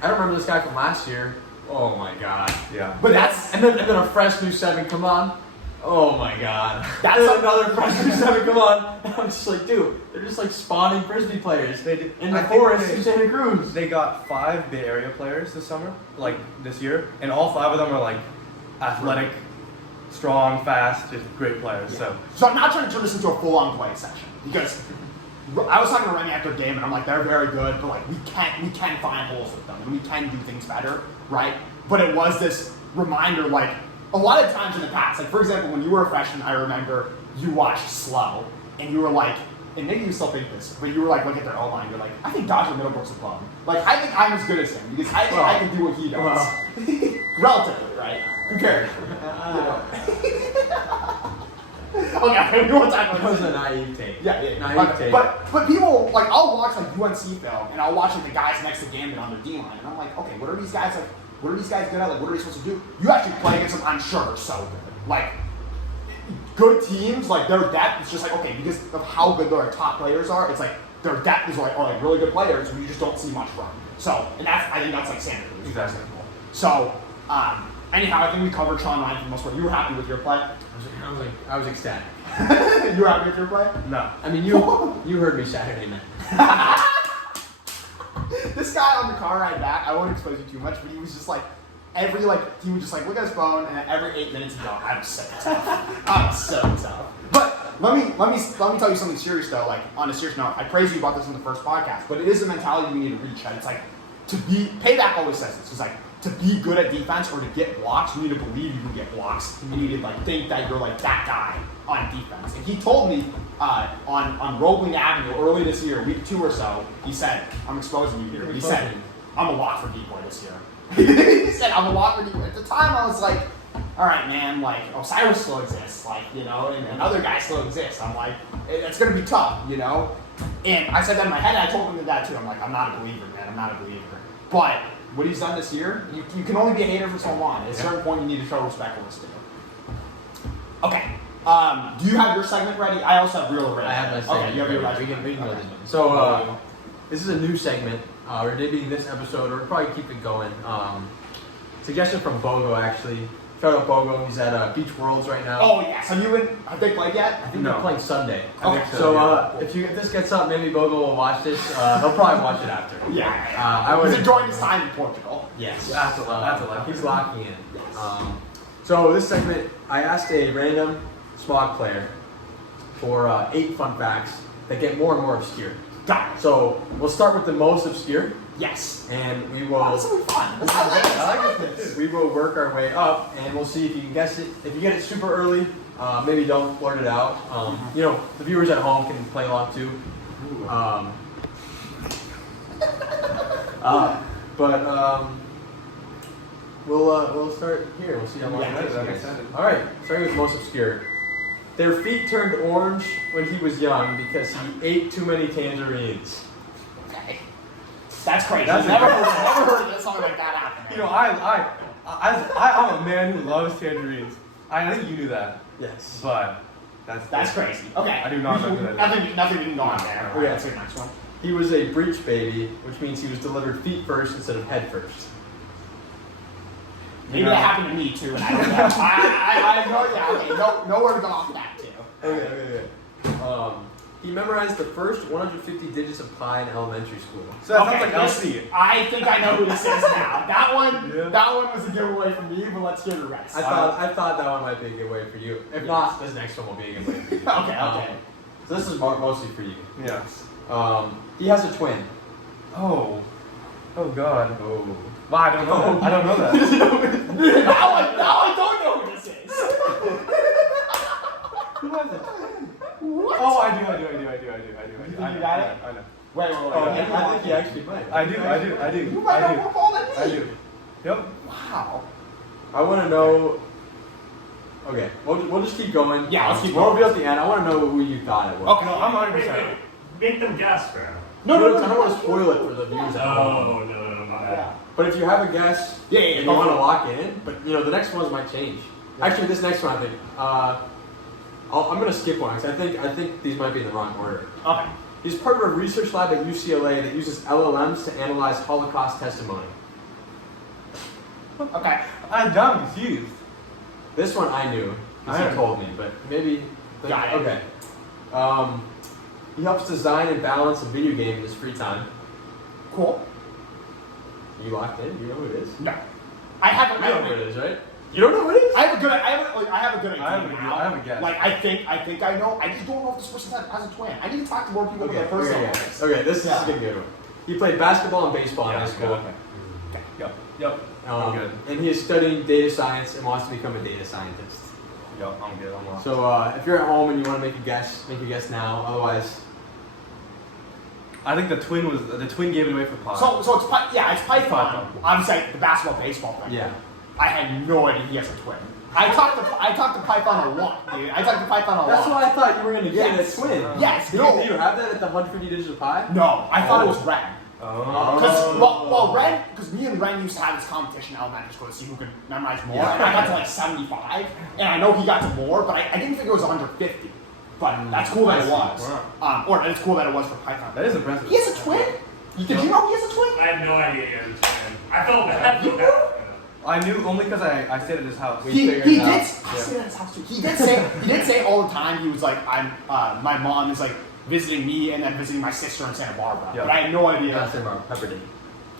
I don't remember this guy from last year. Oh my god. Yeah. But that's and then a fresh new 7, come on. Oh my god. That's another fresh new 7, come on. And I'm just like, dude, they're just like spawning Frisbee players. In the forest in Santa Cruz. They got 5 Bay Area players this summer, like this year, and all 5 of them are like athletic, strong, fast, just great players. Yeah. So I'm not trying to turn this into a full-on play session because I was talking to Remy after a game and I'm like, they're very good, but like we can find holes with them and we can do things better, right? But it was this reminder, like a lot of times in the past, like for example, when you were a freshman, I remember you watched Slow and you were like, and maybe you still think this, but you were like, look at their O-line, you're like, I think Dodger Middlebrook's a bum. Like I think I'm as good as him because I think I can do what he does. Relatively, right? Compared. Okay, we won't talk That about was this. a naive take. Yeah. Naive take. But people, like, I'll watch, like, UNC film, and I'll watch, like, the guys next to Gambit on their D-line, and I'm like, okay, what are these guys, like, what are these guys good at? Like, what are they supposed to do? You actually play against them, I'm sure, are so good. Like, good teams, like, their depth is just like, okay, because of how good their top players are, it's like, their depth is like, are like really good players who you just don't see much from. So, and that's, I think that's like Santa Cruz. Exactly. So, anyhow, I think we covered Sean Ryan for the most part. You were happy with your play? I was ecstatic. You were happy with your play? No. I mean, you heard me Saturday night. This guy on the car ride back, I won't expose you too much, but he was just like, he would just like look at his phone, and every 8 minutes he'd go, I'm so tough. I'm so tough. But let me tell you something serious though, like on a serious note, I praised you about this in the first podcast, but it is a mentality we need to reach, right? It's like, Payback always says this, it's like, to be good at defense or to get blocks, you need to believe you can get blocks, and you need to like think that you're like that guy on defense. And he told me on Roebling Avenue early this year, week 2 or so, he said, I'm exposing you here. He said, I'm a lock for decoy this year. He said, I'm a lock for decoy. At the time, I was like, all right, man, like, Osiris still exists, like, you know, and other guys still exist. I'm like, it's going to be tough, you know? And I said that in my head, and I told him that too. I'm like, I'm not a believer, man. I'm not a believer. But what he's done this year, you can only be a hater for so long. At a certain point, you need to show respect for this too. Okay. Do you have your segment ready? I also have real ready. I have my segment. Okay, you have your ready. segment. We can go this one. So, this is a new segment. We're debuting this episode. We'll probably keep it going. Suggestion from Bogo, actually. Shout out Bogo. He's at Beach Worlds right now. Oh, yes. Have they played yet? I think No. they're playing Sunday. Okay. So, if this gets up, maybe Bogo will watch this. He'll probably watch it after. Yeah. I would He's enjoying his time in Portugal. Yes. That's a lot. He's locking in. Yes. So this segment, I asked a random Smog player for 8 fun facts that get more and more obscure. Got it. So we'll start with the most obscure, Yes. and we Wow, will this will be fun. I like this. we will work our way up, and we'll see if you can guess it. If you get it super early, maybe don't blurt it out. You know, the viewers at home can play along too. We'll start here. We'll see how long Yeah, it I'm is. excited. All right, starting with most obscure. Their feet turned orange when he was young because he ate too many tangerines. Okay. That's crazy. That's never a- heard of something like that happen. You know, I'm a man who loves tangerines. I think you knew that, Yes. but That's crazy. Okay. I do not know who that is. Nothing we can go on there. Okay. Let's see the next one. He was a breech baby, which means he was delivered feet first instead of head first. Maybe that happened to me too, and I don't know. I know. Yeah. Okay. Nowhere to go off that too. Okay. He memorized the first 150 digits of pi in elementary school. So that Okay, sounds like this- LC. I think I know who this is now. That one. Yeah. That one was a giveaway for me, but let's hear the rest. I thought that one might be a giveaway for you. If not, this next one will be a giveaway for you. Okay. So this is mostly for you. Yeah. He has a twin. Oh God. Oh. Wow, I don't know that. I don't know that. now I don't know who this is. Who was it? What? Oh, I do. You got it? I know. Wait. I think he actually might. I do. You might know more ball than me. I do. Yep. Wow. I want to know. Okay, we'll just keep going. Yeah, let's keep We'll going. reveal at the end. I want to know who you thought it was. Okay, no, I'm 100%. Make them guess, bro. I don't want to spoil it for the viewers at home. No. Yeah. But if you have a guess, Yeah, and you go want for to it. lock it in, but the next ones might change. Yeah. Actually, this next one I think. I'm gonna skip one because I think these might be in the wrong order. Okay. He's part of a research lab at UCLA that uses LLMs to analyze Holocaust testimony. Okay. I'm confused. This one I knew because I he told me, but maybe. Got it. Okay. He helps design and balance a video game in his free time. Cool. You locked in? You know who it is? No. I haven't. You know who it is, right? You don't know who it is? I have a good idea now. I have a guess. Like I think I know. I just don't know if this person has a twin. I need to talk to more people with their personal lives. Okay, this Yeah. is a good one. He played basketball and baseball in high school. Okay. Yep. I'm good. And he is studying data science and wants to become a data scientist. Yep. I'm good. I'm lost. So if you're at home and you want to make a guess now. Otherwise, I think the twin gave it away for Pod. So it's Python. Python. Obviously, like, the basketball baseball thing. yeah. I had no idea he has a twin. I talked to Python a lot, dude. I talked to Python a lot. That's what I thought you were gonna get Yes. a twin. Yes, Do no. you have that at the 150 Digits of Pi? No, I thought it was Ren. Oh. Because Ren, because me and Ren used to have this competition in elementary school to see who could memorize more. Yeah. And I got to like 75, and I know he got to more, but I didn't think it was 150. But that's cool that it was. Or it's cool that it was for Python. That is impressive. He has a twin? Did you know he has a twin? I had no idea he had a twin. I felt bad. I felt bad. I knew only because I stayed at his house. He figured did. it out. I stayed at his house too. He did say all the time. He was like, my mom is like visiting me and then visiting my sister in Santa Barbara. Yeah. But I had no idea. That's in Pepperdine.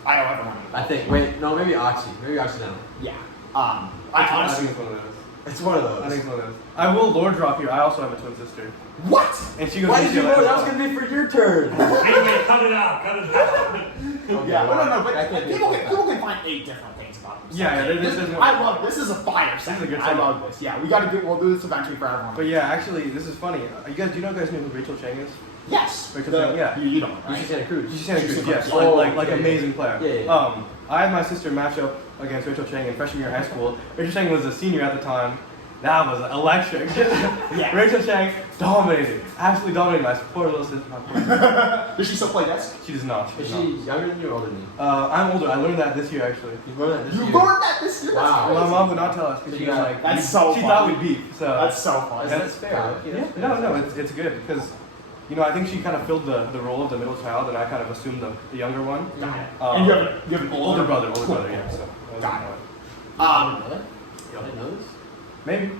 I don't ever want I think. Wait, no, maybe Oxy. Maybe Occidental. Yeah. I Honestly, think it's one of those. It's one of those. I think it's one of those. I will lore drop here. I also have a twin sister. what? And she goes Why to did you UCLA know as that was well. gonna be for your turn? Anyway, cut it out. Cut it out. Okay, Yeah, well, no, but I can't people do that. can find 8 different things about themselves. Yeah, there's more. I love this. Is a fire This is a segment. good I segment. love this. Yeah, we'll do this eventually for everyone. But yeah, actually, this is funny. Do you guys know who Rachel Chang is? yes, Rachel Chang, yeah. you don't, You right? should Santa Cruz. She's Santa Cruz, She's yes. like- Like yeah, amazing yeah. player. Yeah, yeah. I had my sister match up against Rachel Chang in freshman year of high school. Rachel Chang was a senior at the time. That was electric. Yeah. Rachel Chang dominated. Absolutely dominated my poor little sister. Does she still play this? She does not. Is She she does younger than you or older than you? not. I'm older. I learned that this year actually. You learned that this You year. learned that this year? That's Wow. crazy. My mom would not tell us because she was Yeah, like, that's so she funny. thought we'd beef. So That's so funny. That's fair. yeah, no, it's good because, I think she kind of filled the role of the middle child, and I kind of assumed the younger one. Got it. Um, And you have an Older brother, Cool. yeah. So that was Got it. it. Y'all didn't know this? Maybe.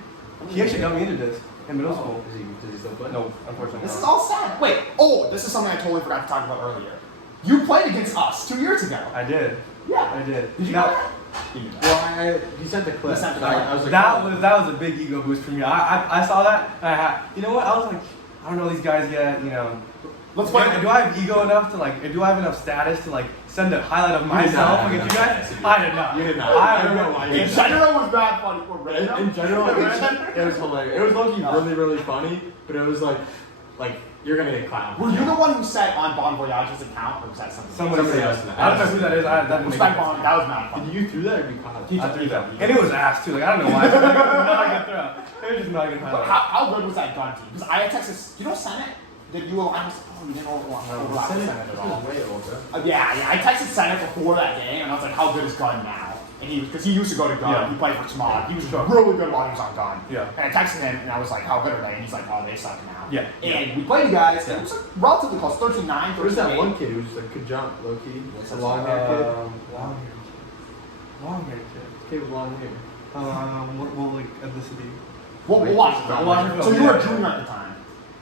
He actually got me into this in middle school. Does he still play? No, unfortunately. This is not. all sad. Wait. Oh, this is something I totally forgot to talk about earlier. You played against us 2 years ago. I did. Yeah. I did. Did you Now- know that? You knew that. Well, he sent the clip. He sent the I clip. was like, that was a big ego boost for me. I saw that, and you know what? I was like, I don't know these guys yet. Let's play. Do I have ego enough to do I have enough status to send a highlight of You did not myself have against you enough guys? status. I did not. You did not. I don't know why you In did that. general, was bad funny for random. In general, it was hilarious. It was low-key really, really funny, but it was like you're gonna get clowned. Were you the one who said on Bon Voyage's account, or was that somebody? Somebody else. I don't know who that is. That didn't make Respect sense. Bon. That was mad funny. Did you threw that or did you caught He it? I threw that. And it was ass too. I don't know why. It was not a good throw. It was just not a good But highlight. how good was that gun team? Because I had texted. You know Senate? Did you align with? Oh, you didn't overlap with Senate at all. Way older. Yeah. I texted Senate before that game, and I was like, "How good is Gunn now?" And because he used to go to Gunn, Yeah. he played for Smog. He was Sure. really good while he was on Gunn. Yeah. And I texted him, and I was like, "How good are they?" And he's like, "Oh, they suck now." Yeah. And we played you guys. Yeah. It was like relatively close, 13-9. There's that 13-8. one kid who just could jump low key. Yes, A that's long hair kid. Long hair kid. Kid with long hair. What like ethnicity? We'll watch it. We'll watch it. So you were a Yeah. junior at the time.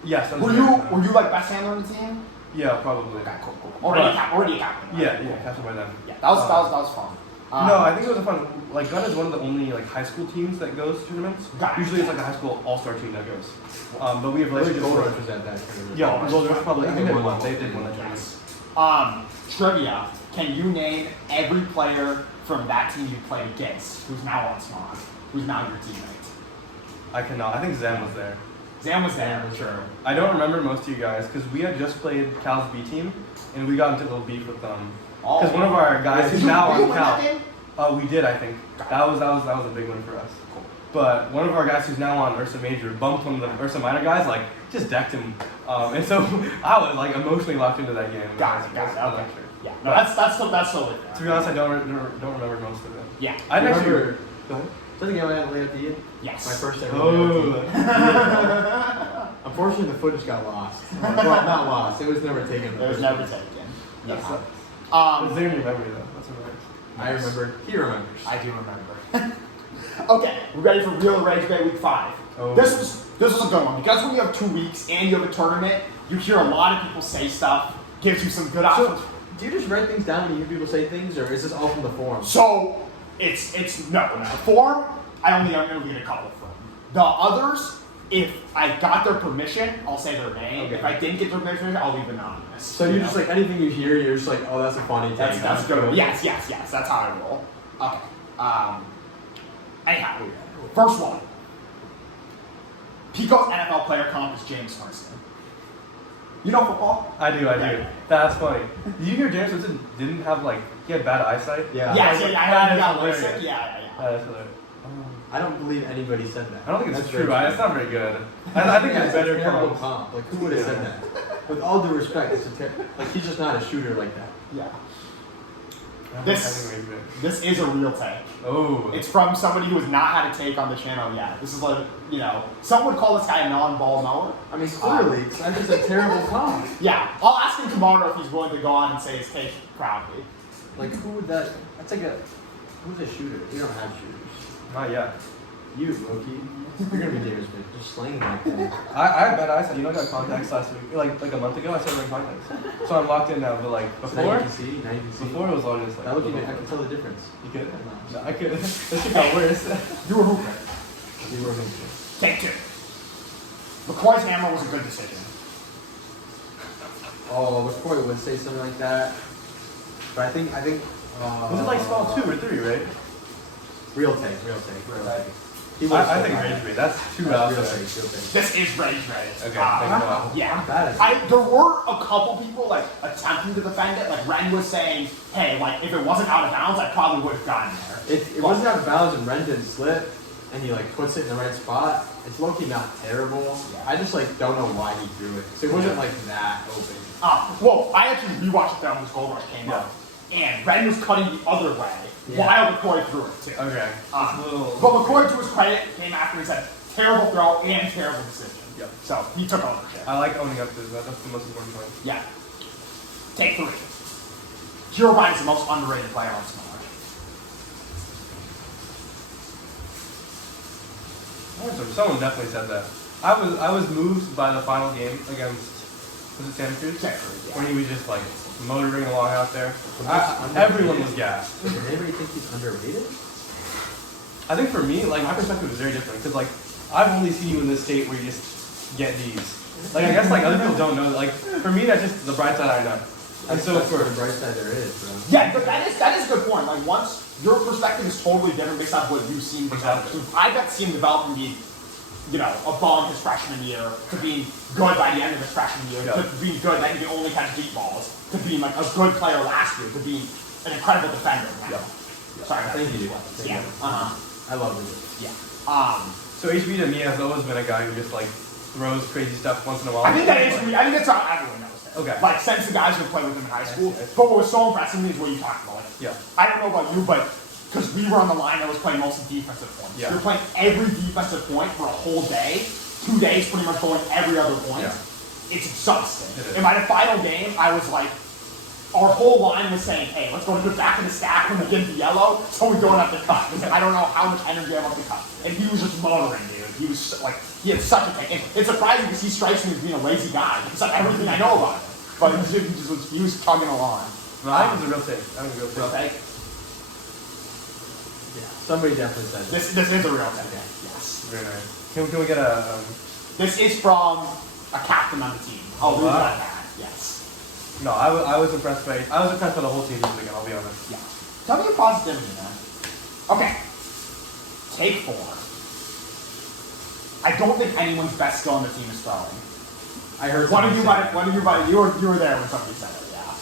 Yes. I was Were there you at the time. like best handler on the team? Yeah, probably. Okay, cool. Already a captain. Right? Yeah, captain by then. Yeah, that was fun. No, I think it was a fun. Gunn is one of the only high school teams that goes to tournaments. Got it. Usually it's a high school all-star team that goes. But we have Really relationships. Gold with- Rush was at that tournament. Yeah, Gold Rush probably. I think they won won. the They whole did win thing. that tournament. Yes. Trivia. Can you name every player from that team you played against who's now on Smog, who's now your teammate? I cannot. I think Zam was there. Zam was there, sure. I don't remember most of you guys because we had just played Cal's B team and we got into a little beef with them. Because one of our guys who's now on Cal. We did, I think. That was a big one for us. Cool. But one of our guys who's now on Ursa Major bumped one of the Ursa Minor guys, just decked him. And so I was emotionally locked into that game. Got it. I'm not Okay. sure. Yeah. No, that's still it. To be honest, I don't remember most of it. Yeah. I I actually. remember. Go ahead. Something I had to lay up to you. Yes. My first ever. Oh. Unfortunately, the footage got lost. Well, not lost. It was never taken. It was never taken. That's Yeah. It's there in your memory though. That's what I remember. He remembers. I do remember. Okay, we're ready for real Ragebait week 5. Oh. This was a good one because when you have 2 weeks and you have a tournament, you hear a lot of people say stuff, gives you some good options. So, do you just write things down when you hear people say things, or is this all from the forum? So it's no. The form I only interviewed a couple from. The others, if I got their permission, I'll say their name. Okay. If I didn't get their permission, I'll leave anonymous. So you're just like anything you hear, you're just like, oh, that's a funny thing. That's good. Yes. That's how I roll. Okay. Anyhow, first one. Pico's NFL player comp is James Winston. You know football? I do. Yeah. That's funny. Did you hear James Winston didn't have he had bad eyesight? Yeah. Yeah, That is I got hilarious. LASIK. Yeah. That's hilarious. I don't believe anybody said that. I don't think it's That's true. very It's not very good. I think it's better terrible comps. comp. Like, who would have said that? With all due respect, it's like he's just not a shooter like that. Yeah. I This think Ragebait. this is a real take. Oh. It's from somebody who has not had a take on the channel yet. This is like, some would call this guy a non-ball mower. I mean, clearly, that's just a terrible comp. Yeah, I'll ask him tomorrow if he's willing to go on and say his take proudly. Like, who would that? That's like who's a shooter? We don't have shooters. Not yet. You, Loki. You're gonna be James Big, just slinging like that. I bet I said, I got contacts last week. Like a month ago, I started wearing contacts. So I'm locked in now, but like Now before, you can see. before it was always like. That Loki, I can tell the difference. You could? No, I could. That shit got worse. You were hooping. You were him. Take two. McCoy's hammer was a good decision. Oh, McCoy would say something like that. But I think. Was it like small 2 or 3, right? Real take. I think Ragebait. That's 2 out Real there. take. This is Ragebait. Okay, thank God. Yeah. I'm bad at There were a couple people like attempting to defend it. Like Ren was saying, hey, like if it wasn't out of bounds, I probably would have gotten there. It wasn't out of bounds and Ren didn't slip, and he like puts it in the right spot. It's low-key not terrible. Yeah. I just like don't know why he threw it. So it wasn't like that open. Well, I actually rewatched the film when Goldberg came out, and Ren was cutting the other way while McCoy threw it too. Okay. But McCoy, to his credit, came after and said, terrible throw and terrible decision. Yep. So he took ownership. I like owning up to that. That's the most important point. Yeah. Take 3. Herobrine is the most underrated player on Smart. Someone definitely said that. I was moved by the final game against, was it Santa Cruz? Santa Cruz, yeah. When he was just like motoring along out there. Everyone was gassed. Does anybody think he's underrated? I think for me, like my perspective is very different because like I've only seen you in this state where you just get these. Like I guess like other people don't know. Like for me, that's just the bright side I know. And so That's for the bright side there is, bro. Yeah, but that is a good point. Like once your perspective is totally different based on what you've seen. Exactly. I got to see him develop from being, a bum his freshman year to being good by the end of his freshman year to being good that he could only catch deep balls to being like a good player last year to being an incredible defender now. Sorry, Thank you. Yeah. I love it. Yeah. So HB to me has always been a guy who just like throws crazy stuff once in a while. I think that's how everyone knows that. Okay. Like since the guys who played with him in high school. But what was so impressive to me is what you talked about. Like, Yeah. I don't know about you, but because we were on the line that was playing mostly defensive points. Yeah. You're playing every defensive point for a whole day. 2 days pretty much going every other point. Yeah. It's exhausting. It is. And by the final game, I was like, our whole line was saying, hey, let's go to the back of the stack when we get the yellow so we don't have to cut. Because I don't know how much energy I have to cut. And he was just motoring, dude. He was like, he had such a thing. And it's surprising because he strikes me as being a lazy guy. It's like everything I know about him. But he was chugging along. No, I think it was a real take. I think it was a real take. Okay? Yeah. Somebody definitely said This is a real thing. Yes. Very nice. Can we get a This is from a captain on the team. I'll leave wow. it at that. Yes. No, I was impressed by the whole team this weekend, I'll be honest. Yeah. Tell me your positivity, man. Okay. Take 4. I don't think anyone's best skill on the team is throwing. I heard One of you somebody might have, you were there when somebody said it, yeah.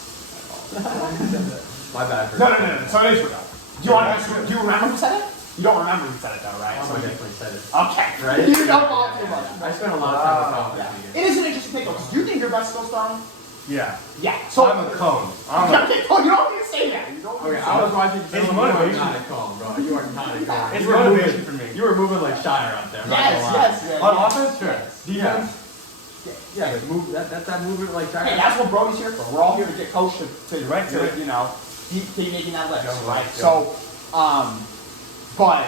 My bad. No. So it is real. Do you remember who said it? You don't remember who said it though, right? Somebody definitely said it. Okay. Right? You don't know too much. I spent a lot of time with Tom Yeah. this It is an interesting take though, because do you think your best skill's throwing? Yeah. Yeah. So I'm a cone. okay, oh, you don't need to say that. You don't need Okay, to I say was watching. It's You motivation. are not a calm, bro. You are not a calm. It's You were motivation moving- for me. You were moving like Shire out there. I'm not gonna lie. Yes. On offense, sure. Defense, Yeah, but move that movement like Shire. Hey, that's what Brody's here for. We're all here to get coached to Right. keep making that list, Yeah, right? yeah. So, but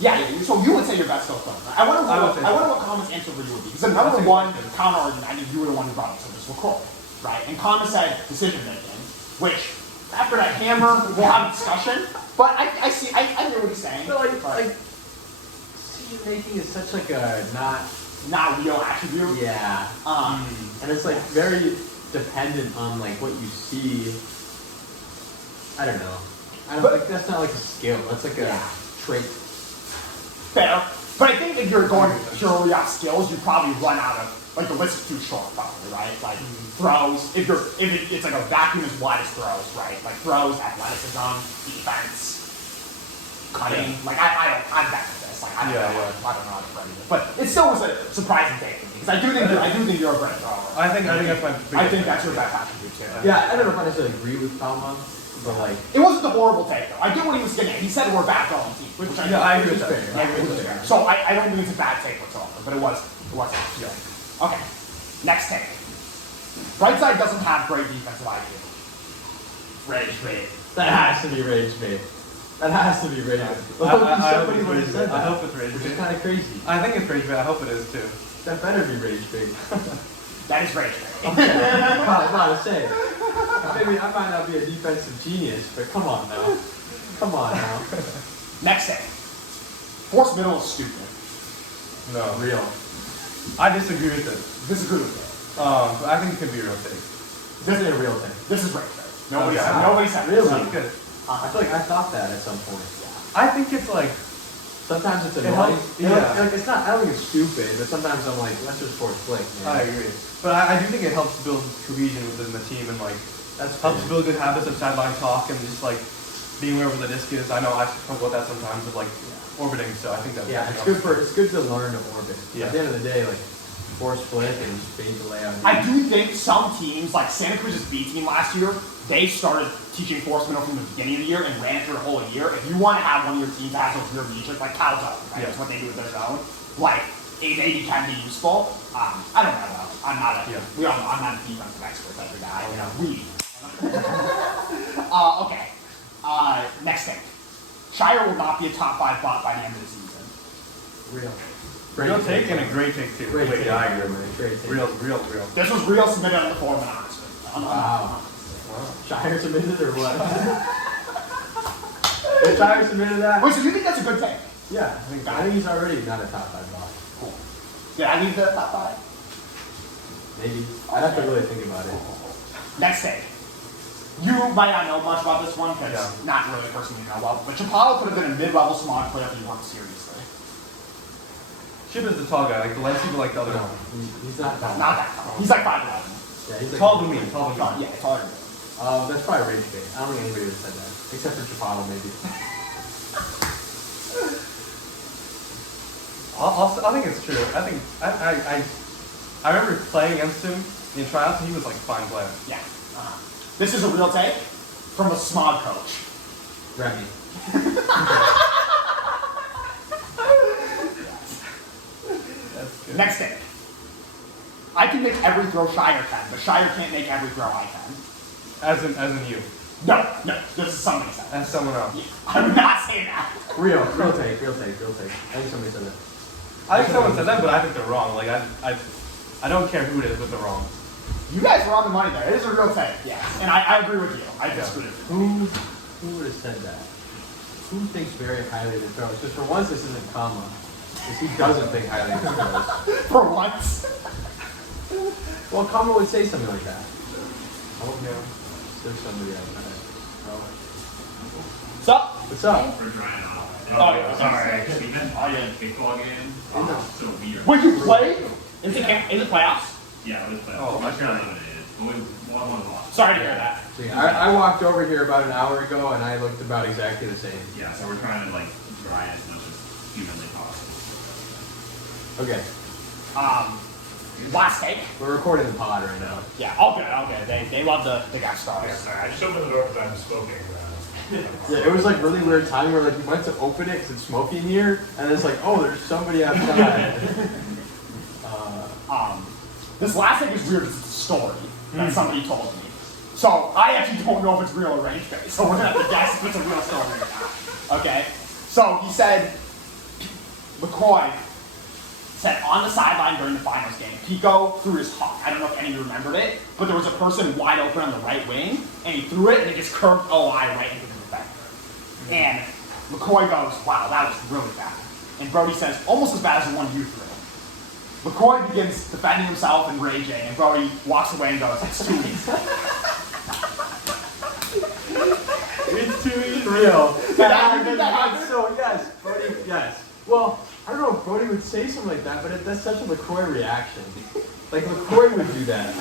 yeah. So you would say your best skill throwing. Right? I wonder what Commons' answer for you would be. Because the number one counter argument, I think you were the one who brought up, so this was LaCroix, right? And Commons said decision making, which after that hammer, we'll have a discussion. But I hear what he's saying. But like decision making is such like a not real attribute. yeah. And it's like very dependent on like what you see. I don't know. Like that's not like a skill. That's like a trait. Fair. But I think if you're going purely off skills, you probably run out of, like the list is too short probably, right? Like throws, if it's like a vacuum as wide as throws, right? Like throws, athleticism, defense. cutting. Yeah. Like I'm back with this. Like I don't know how to defend it. But it still was a surprising take for me because I do think you're a great thrower. I think that's my biggest I think that's your best attribute too. Yeah, I don't know if I necessarily agree with Kama, but like, It wasn't a horrible take though. I get what he was getting at. He said we're back on team. Which I agree with that. Yeah, so I don't think it's a bad take whatsoever, but it wasn't. Okay, next take. Brightside doesn't have great defensive IQ. Ragebait. that has to be Ragebait. That has to be Ragebait. Somebody would have said that. I hope it's Which is Ragebait. kind of crazy. I think it's Ragebait. I hope it is too. That better be Ragebait. That is Ragebait. I'm about to say. Maybe I might not be a defensive genius, but come on now. Come on now. Next take. Force middle is stupid. No. Real. I disagree with it. Disagree with it. But I think it could be a real thing. This is a real thing. This is Ragebait. Nobody Okay. said. Nobody said. Really? Sounds good. I feel like I thought that at some point. I think it's like, Sometimes it's It annoying. helps, You know, yeah. like, it's not. I don't think it's stupid, but sometimes I'm like, let's just force flick, man. I agree. But I do think it helps build cohesion within the team and like That's helps fair. build good habits of sideline talk and just like being wherever the disc is. I know I struggle with that sometimes with like orbiting, so I think that Yeah, it's good to learn to orbit. Yeah. At the end of the day, like force flick and just fade the layout. I do think some teams, like Santa Cruz's B team last year, they started teaching force middle from the beginning of the year and ran it through the whole year. If you want to have one of your teams that has those real features, like Cal zone, right? Yeah. That's what they do with their zone. Like, it maybe can be useful. I don't know though. I'm not a, Yeah. we all know I'm not a defensive expert like your guy. You know, we. Okay. Next thing. Shire will not be a top 5 bot by the end of the season. Real. real take and a great take too. Great Wait, take. yeah, I agree. Great take. Real. This was real submitted on the forum and honest. Wow. Shire submitted or what? Did Shire submitted that? Wait, so you think that's a good take? Yeah, I think he's already not a top 5 bot. Cool. Yeah, I leave the top 5. Maybe. I'd have to really think about it. Next take. You might not know much about this one because Yeah. not really a person you know well, but Chapalo could have been a mid-level smog player if you weren't seriously. Chip is the tall guy, like the less people like the other No, one. he's not tall. Not that tall. He's like 5'11". Yeah, he's like Taller than me. Taller than me. Yeah, taller than me. That's probably Ragebait. I don't think anybody would have said that. Except for Chapalo, maybe. I think it's true. I remember playing against him in tryouts, and he was like a fine player. Yeah. This is a real take from a smog coach. Remy. That's good. Next take. I can make every throw Shire can, but Shire can't make every throw I can. As in you. No, this is somebody said. As someone else. Yeah, I'm not saying that. Real take. I think somebody said that. I think someone said that, but I think they're wrong. Like I don't care who it is, but they're wrong. You guys were on the money there. It is a real take. Yeah. And I agree with you. I disagree with you. Who would have said that? Who thinks very highly of the throws? Because for once, this isn't comma. Because he doesn't think highly of the throws. For once. Well, comma would say something like that. Oh no. There's somebody else. What's up? What's up? We're drying off. Oh, yeah. Sorry. Steven. Oh, yeah. Big plug in. So weird. Wait, you played? Is it playoffs? Yeah, it was playoffs. Oh, Much okay. better than it is. But we won one loss. Sorry to hear that. See, I walked over here about an hour ago, and I looked about exactly the same. Yeah, so we're trying to like dry it as much as humanly possible. Okay, Last take. we're recording the pod right now. Yeah, all good. They love the guest stars. Yeah, sorry. I just opened the door because I'm smoking. Yeah, it was like really weird time where like you went to open it because it's smoky in here, and it's like, oh, there's somebody outside. This last thing is weird because it's a story that somebody told me. So I actually don't know if it's real or Ragebait, so we're gonna have to guess if it's a real story or not. Okay? So he said, McCoy said on the sideline during the finals game, Pico threw his huck. I don't know if any of you remembered it, but there was a person wide open on the right wing, and he threw it, and it just curved OI right into the defender. And McCoy goes, wow, that was really bad. And Brody says, almost as bad as the one you threw. McCoy begins defending himself and raging, and Brody walks away and goes, it's too easy. It's too easy. Real. So yes, Brody. Yes. Well, I don't know if Brody would say something like that, but that's such a LaCroix reaction. Like LaCroix would do that.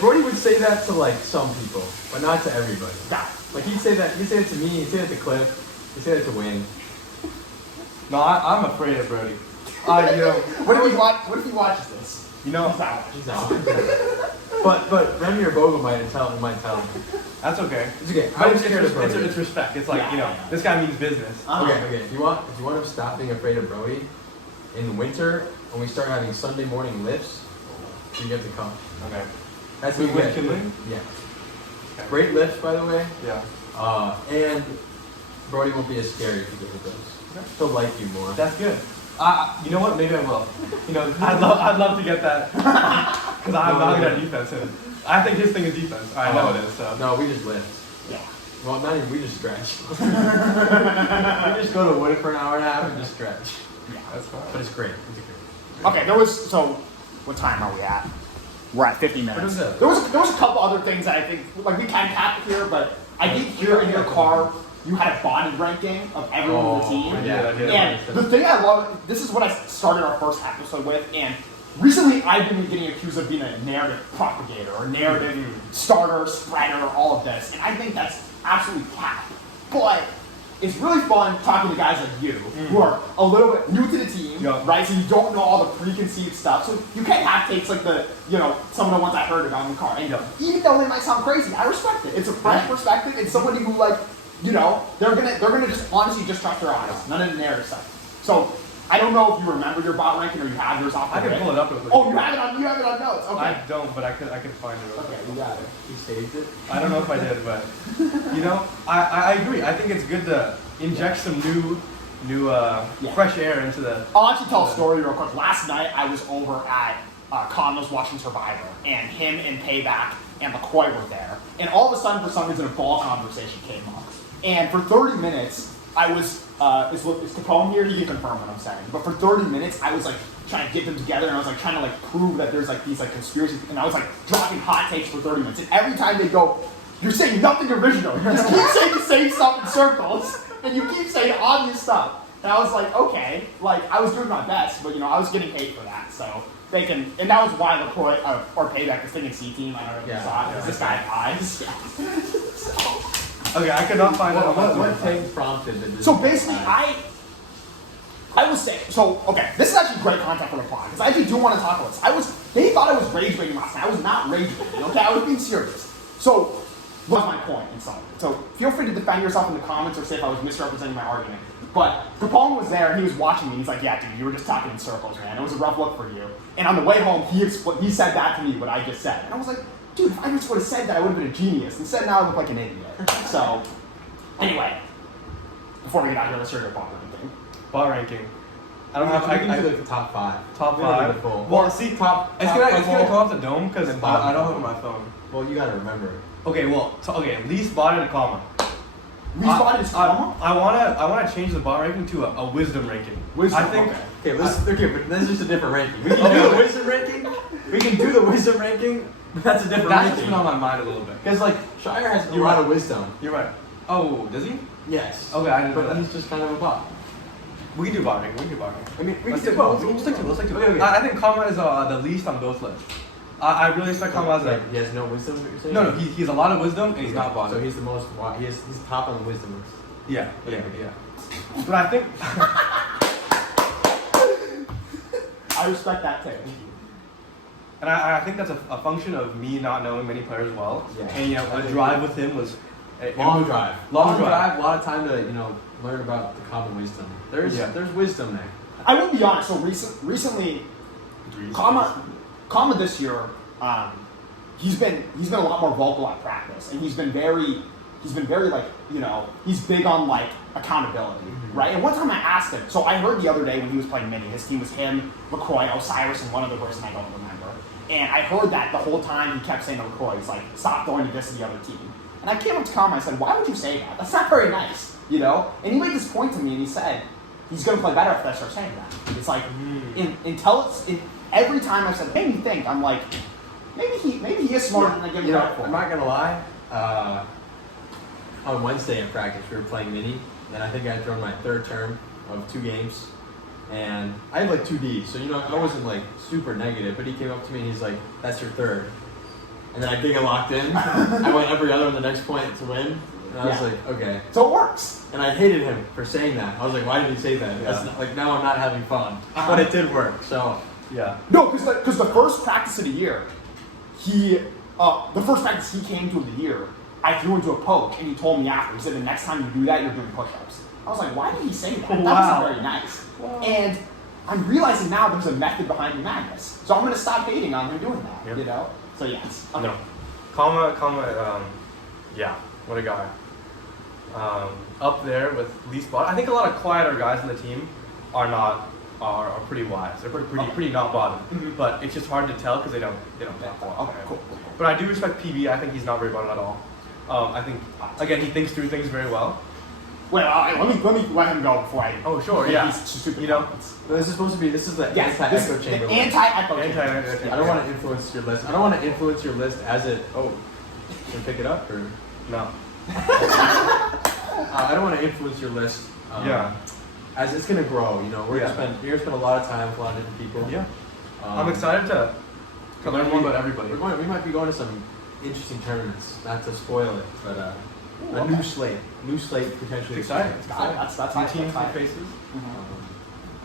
Brody would say that to like some people, but not to everybody. Yeah. Like he'd say that to me, he'd say that to Cliff, He said it to win. No, I'm afraid of Brody. You know, What if he watches this? you know, He's out. But Remy or Bogle might tell him. that's okay. It's okay. But I'm it's, scared of Brody. it's respect. It's like, Yeah, you know, yeah. this guy means business. Okay. If you want him to stop being afraid of Brody, in the winter when we start having Sunday morning lifts, you get to come. Okay. That's We what you with get. Kinley? Yeah. Great lifts, by the way. Yeah. And Brody won't be as scary if you get with those. He'll like you more. That's good. You know what? Maybe I will. You know, I'd love to get that because I'm not good at defense. And I think his thing is defense. I know it is. So. No, we just lift. Yeah. Well, not even. We just stretch. We just go to wood for an hour and a half and just stretch. Yeah. That's fine. But it's great. Okay, what time are we at? We're at 50 minutes. What is that? There was a couple other things that I think, like we can cap here, but I did hear in your car you had a body ranking of everyone on the team. I did. And the thing I love, this is what I started our first episode with, and recently I've been getting accused of being a narrative propagator or narrative starter, spreader, all of this, and I think that's absolutely cap. But it's really fun talking to guys like you who are a little bit new to the team, right? So you don't know all the preconceived stuff. So you can't have takes like some of the ones I heard about in the car. And even though they might sound crazy, I respect it. It's a fresh perspective. It's somebody who they're gonna just honestly just trust their eyes. None of the narrative stuff. So I don't know if you remember your bot ranking or you have yours off the I can way. pull it up real quick. Oh, you have it on notes. Okay. I don't, but I could find it. Real quick. Okay, you got it. He saved it. I don't know if I did, but you know, I agree. I think it's good to inject some new fresh air into the. I'll actually tell a story real quick. Last night I was over at Condo's watching Survivor, and him and Payback and McCoy were there. And all of a sudden, for some reason, a ball conversation came up. And for 30 minutes, I was, is Capone here? He can confirm what I'm saying. But for 30 minutes, I was like trying to get them together, and I was like trying to like prove that there's like these like conspiracies, and I was like dropping hot takes for 30 minutes. And every time they go, you're saying nothing original. You just keep saying the same stuff in circles, and you keep saying obvious stuff. And I was like, okay, like I was doing my best, but I was getting paid for that, so they can. And that was why LaCroix or Payback is thinking C team. I don't know if you saw it. This guy had eyes. Okay, I could not find it. What thing prompted the So basically, I was saying, okay, this is actually great content for the pod, because I actually do want to talk about this. They thought I was rage baiting last night. I was not rage baiting, okay? I was being serious. So, what's my point in some of it? So, feel free to defend yourself in the comments or say if I was misrepresenting my argument. But Capone was there, and he was watching me, and he's like, yeah, dude, you were just talking in circles, man. It was a rough look for you. And on the way home, he said that to me, what I just said. And I was like, dude, if I just would have said that, I would have been a genius. Instead, now I look like an idiot. So, anyway, before we get out here, let's hear your ball ranking. Ball ranking. I don't have. I can do the top 5. Top We don't 5. need the full. Well, see, it's gonna go off the dome because I And don't bottom. have it on my phone. Well, you gotta remember. Okay, least botted comma. Least botted is comma? I wanna change the ball ranking to a wisdom ranking. Wisdom, I think. okay. But that's just a different ranking. We can do the wisdom ranking. We can do the wisdom ranking, but that's a different That's just ranking. been on my mind a little bit. Because like Shire has a You're lot right. of wisdom. You're right. Oh, does he? Yes. Okay, I didn't know But that. he's just kind of a bot. We can do ball ranking. I mean, we Let's can stick do to both. it. Let's stick to it. Okay. I think comma is the least on both lists. I really respect comma as Like, he has no wisdom. What you're saying? No, he has a lot of wisdom and he's not So bottom. he's the most. He's top on the wisdom list. Yeah. But I think. I respect that take. And I think that's a function of me not knowing many players well. Yeah. And a drive with him was Long drive. Long drive. A lot of time to learn about the common wisdom. There's wisdom there. I will be honest. So recently, Comma this year, he's been a lot more vocal at practice, and he's been very like he's big on like accountability, right? And one time I asked him. So I heard the other day when he was playing mini, his team was him, LaCroix, Osiris, and one other person I don't remember. And I heard that the whole time he kept saying to LaCroix, he's like, stop throwing to this to the other team. And I came up to Comma, I said, why would you say that? That's not very nice, And he made this point to me, and he said, he's going to play better if I start saying that. It's like, every time I said, it made me think, I'm like, maybe he is smarter than I give him credit for. I'm not gonna lie. On Wednesday in practice, we were playing mini, and I think I had thrown my third term of 2 games, and I had like 2 Ds, so I wasn't like super negative. But he came up to me and he's like, "That's your third," and then I big and locked in. I went every other on the next point to win, And I was like, okay. So it works. And I hated him for saying that. I was like, why did he say that? That's not, like, now I'm not having fun. But it did work, so. Yeah. No, because the first practice of the year, the first practice he came to of the year, I threw into a poke, and he told me after. He said, the next time you do that, you're doing push-ups. I was like, why did he say that? That wasn't very nice. Wow. And I'm realizing now there's a method behind the madness. So I'm going to stop hating on him doing that, you know? So yes. Okay. No. Kama, yeah, what a guy. Up there with least body. I think a lot of quieter guys on the team are pretty wise. They're pretty not bothered. Mm-hmm. But it's just hard to tell because they don't talk a lot. Okay, cool. But I do respect PB. I think he's not very bothered at all. I think again he thinks through things very well. Well, let me let him go before I. Oh sure, yeah. He's super. You know, this is supposed to be. This is the anti-echo chamber. The anti-echo chamber. I don't want to influence your list. I don't want to influence your list as it. Oh, can you pick it up or no? I don't want to influence your list. As it's gonna grow, you know, you're gonna spend a lot of time with a lot of different people. Yeah. I'm excited to learn more about everybody. We might be going to some interesting tournaments. Not to spoil it, but a new slate potentially. It's exciting. That's new teams, new faces.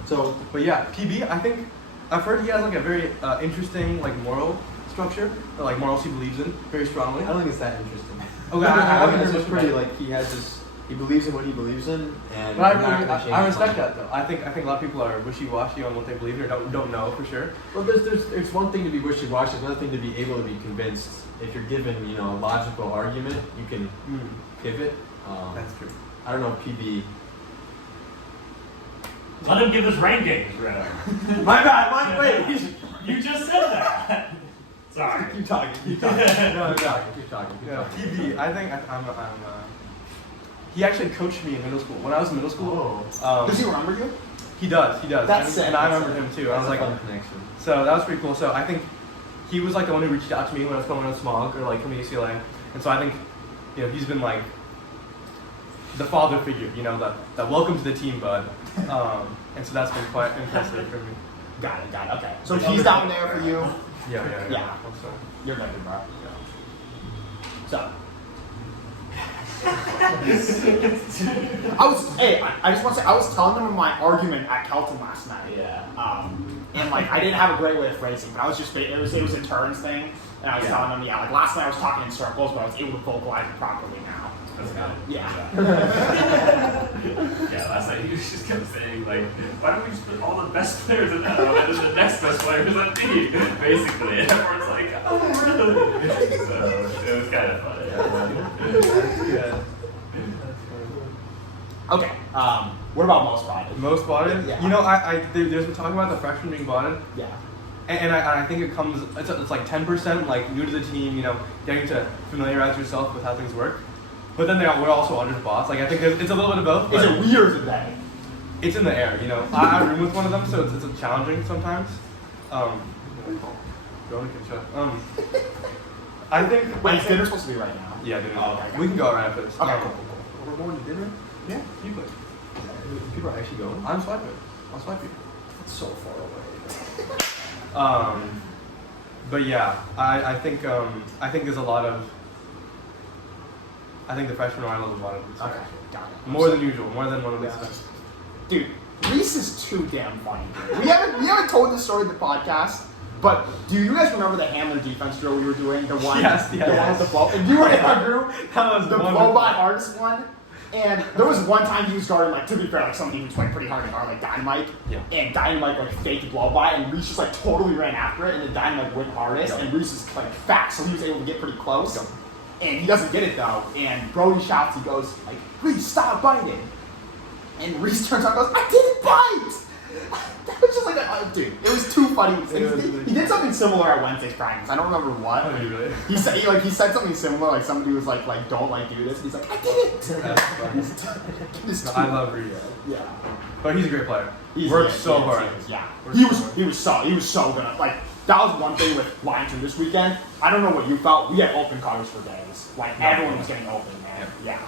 So, but yeah, PB. I think I've heard he has like a very interesting like moral structure, or like morals he believes in very strongly. I don't think it's that interesting. Okay, I think it's just pretty like he has this. He believes in what he believes in, and but I respect that though. I think a lot of people are wishy-washy on what they believe in or don't know for sure. Well, there's one thing to be wishy-washy, there's another thing to be able to be convinced. If you're given, a logical argument, you can pivot. That's true. I don't know, PB. Let him give his rankings, rather. My bad. Wait. You just said that. Sorry. Keep talking. Keep talking. Keep talking. PB. I think I'm. He actually coached me in middle school. When I was in middle school, does he remember you? He does. That's and I remember him too. I was like, connection. So that was pretty cool. So I think he was like the one who reached out to me when I was going to Smog or like coming to UCLA. And so I think, he's been like the father figure, that welcomes the team, bud. And so that's been quite impressive for me. Got it. Okay. So he's down there for you. Yeah. You're good, bro. Yeah. So. I just want to say, I was telling them my argument at Kelton last night. Yeah. And like, I didn't have a great way of phrasing, but I was just, it was a turns thing, and I was telling them, like last night I was talking in circles, but I was able to vocalize it properly now. That's good. Yeah. Last night he just kept saying, like, why don't we just put all the best players in that, and then the next best players on team, basically. And everyone's like, oh, really? So it was kind of funny. Yeah. Okay. What about most botted? Most botted? Yeah. There's been talking about the freshmen being botted. Yeah. And I think it's like 10% like new to the team, getting to familiarize yourself with how things work. But then we're also under bots. Like I think it's a little bit of both. Is it weird today? It's in the air, I room with one of them, so it's challenging sometimes. I think. Wait, dinner's supposed to be right now. Yeah, dinner. Oh, okay. We can go right after this. Okay, cool. We're going to dinner? Yeah, you could. People are actually going? I'm swiping. I'll swipe you. It's so far away. But yeah, I think there's a lot of. I think the freshman are a little bit. Okay, got it. More than usual, more than one of these things. Dude, Reese is too damn funny. We haven't told this story in the podcast, but do you guys remember the Hamlin defense drill we were doing? The one, Yes. the one with the blow. And you were in our group. That was the blow by artist one. And there was one time he was guarding, like, to be fair, like somebody who's like pretty hard to guard, like Dynamite. Yeah. And Dynamite like faked blow by, and Reese just like totally ran after it, and the Dynamite went hardest, and Reese is like fat, so he was able to get pretty close. Yep. And he doesn't get it though, and Brody shouts, he goes, like, Reese, stop biting. And Reese turns around and goes, I didn't bite! That was just like, dude, it was too funny. He did something similar at Wednesday's practice. I don't remember what. Oh, you really? He said something similar, like somebody was like don't like do this, and he's like, I did it! That's funny. I love Reese. Yeah. But he's a great player. He works so hard. He was so good. Like, that was one thing with Line 2 this weekend. I don't know what you felt. We had open covers for days. Like, everyone was getting open, man. Yeah.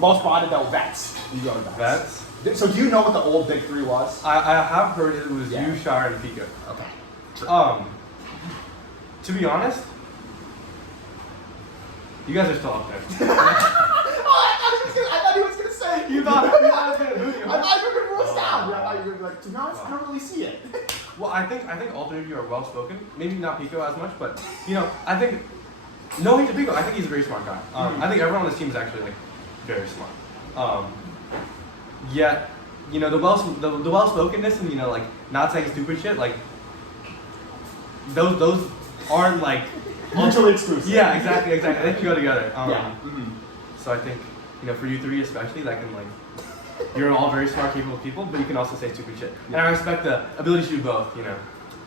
Most botted though, Vets. You go to Vets. So do you know what the old Big Three was? I have heard it was you, Shire, and Pika. Okay. To be honest, You guys are still up there. I thought he was gonna say. You thought I was gonna move you. I thought you were gonna rule us down. I thought you were gonna be like, to be honest, I don't really see it. Well, I think all three of you are well spoken. Maybe not Pico as much, but you know, I think no hate to Pico. I think he's a very smart guy. I think everyone on this team is actually like very smart. Yet, you know, the well spokenness and you know like not saying stupid shit like those aren't like Mutually exclusive. yeah exactly. I think you go together. Yeah. So I think you know for you three especially that can like. You're all very smart, capable people, but you can also say stupid shit. And I respect the ability to do both, you know.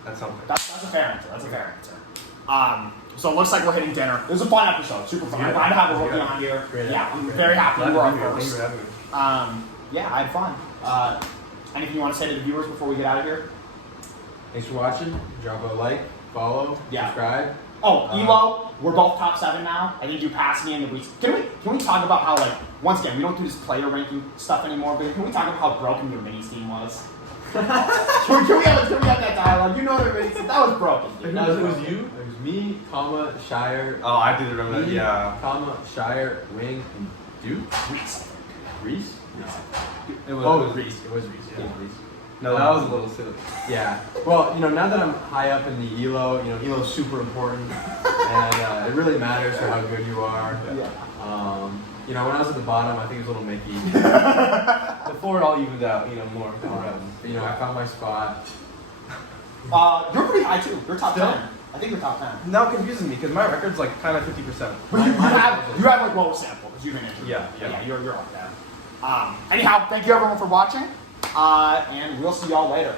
That's something. That's a fair answer. That's a fair answer. So it looks like we're hitting dinner. It was a fun episode. Super fun. I'm glad to have a rookie on here. Great. Yeah, I'm very happy you were our Thank you first. for having me. Yeah, I had fun. Anything you want to say to the viewers before we get out of here? Thanks for watching. Drop a like, follow, Yeah. subscribe. Oh, Elo, we're both top 7 now. I think you passed me in the weeks. Can we talk about how like once again we don't do this player ranking stuff anymore, but can we talk about how broken your minis team was? can we have that dialogue? You know what it is. That was broken. Dude. It was you. It was me, comma, Shire. Oh, I did remember that. Me, Yeah. comma, Shire, Wing, and Duke. Reese. Reese? It was. Oh, it was Reese. It was Reese. Yeah. Yeah. No, that was a little silly. Yeah. Well, you know, now that I'm high up in the Elo, you know, Elo's super important, and it really matters for how good you are. Yeah. You know, when I was at the bottom, I think it was a little Mickey. Before it all evened out, you know, more. But, you know, I found my spot. You're pretty high too. You're top Still? 10. I think you're top 10. Now it confuses me because my record's like kind of 50%. But you have like low sample because you've been injured. Yeah. You're up there. Anyhow, thank you everyone for watching, and we'll see y'all later.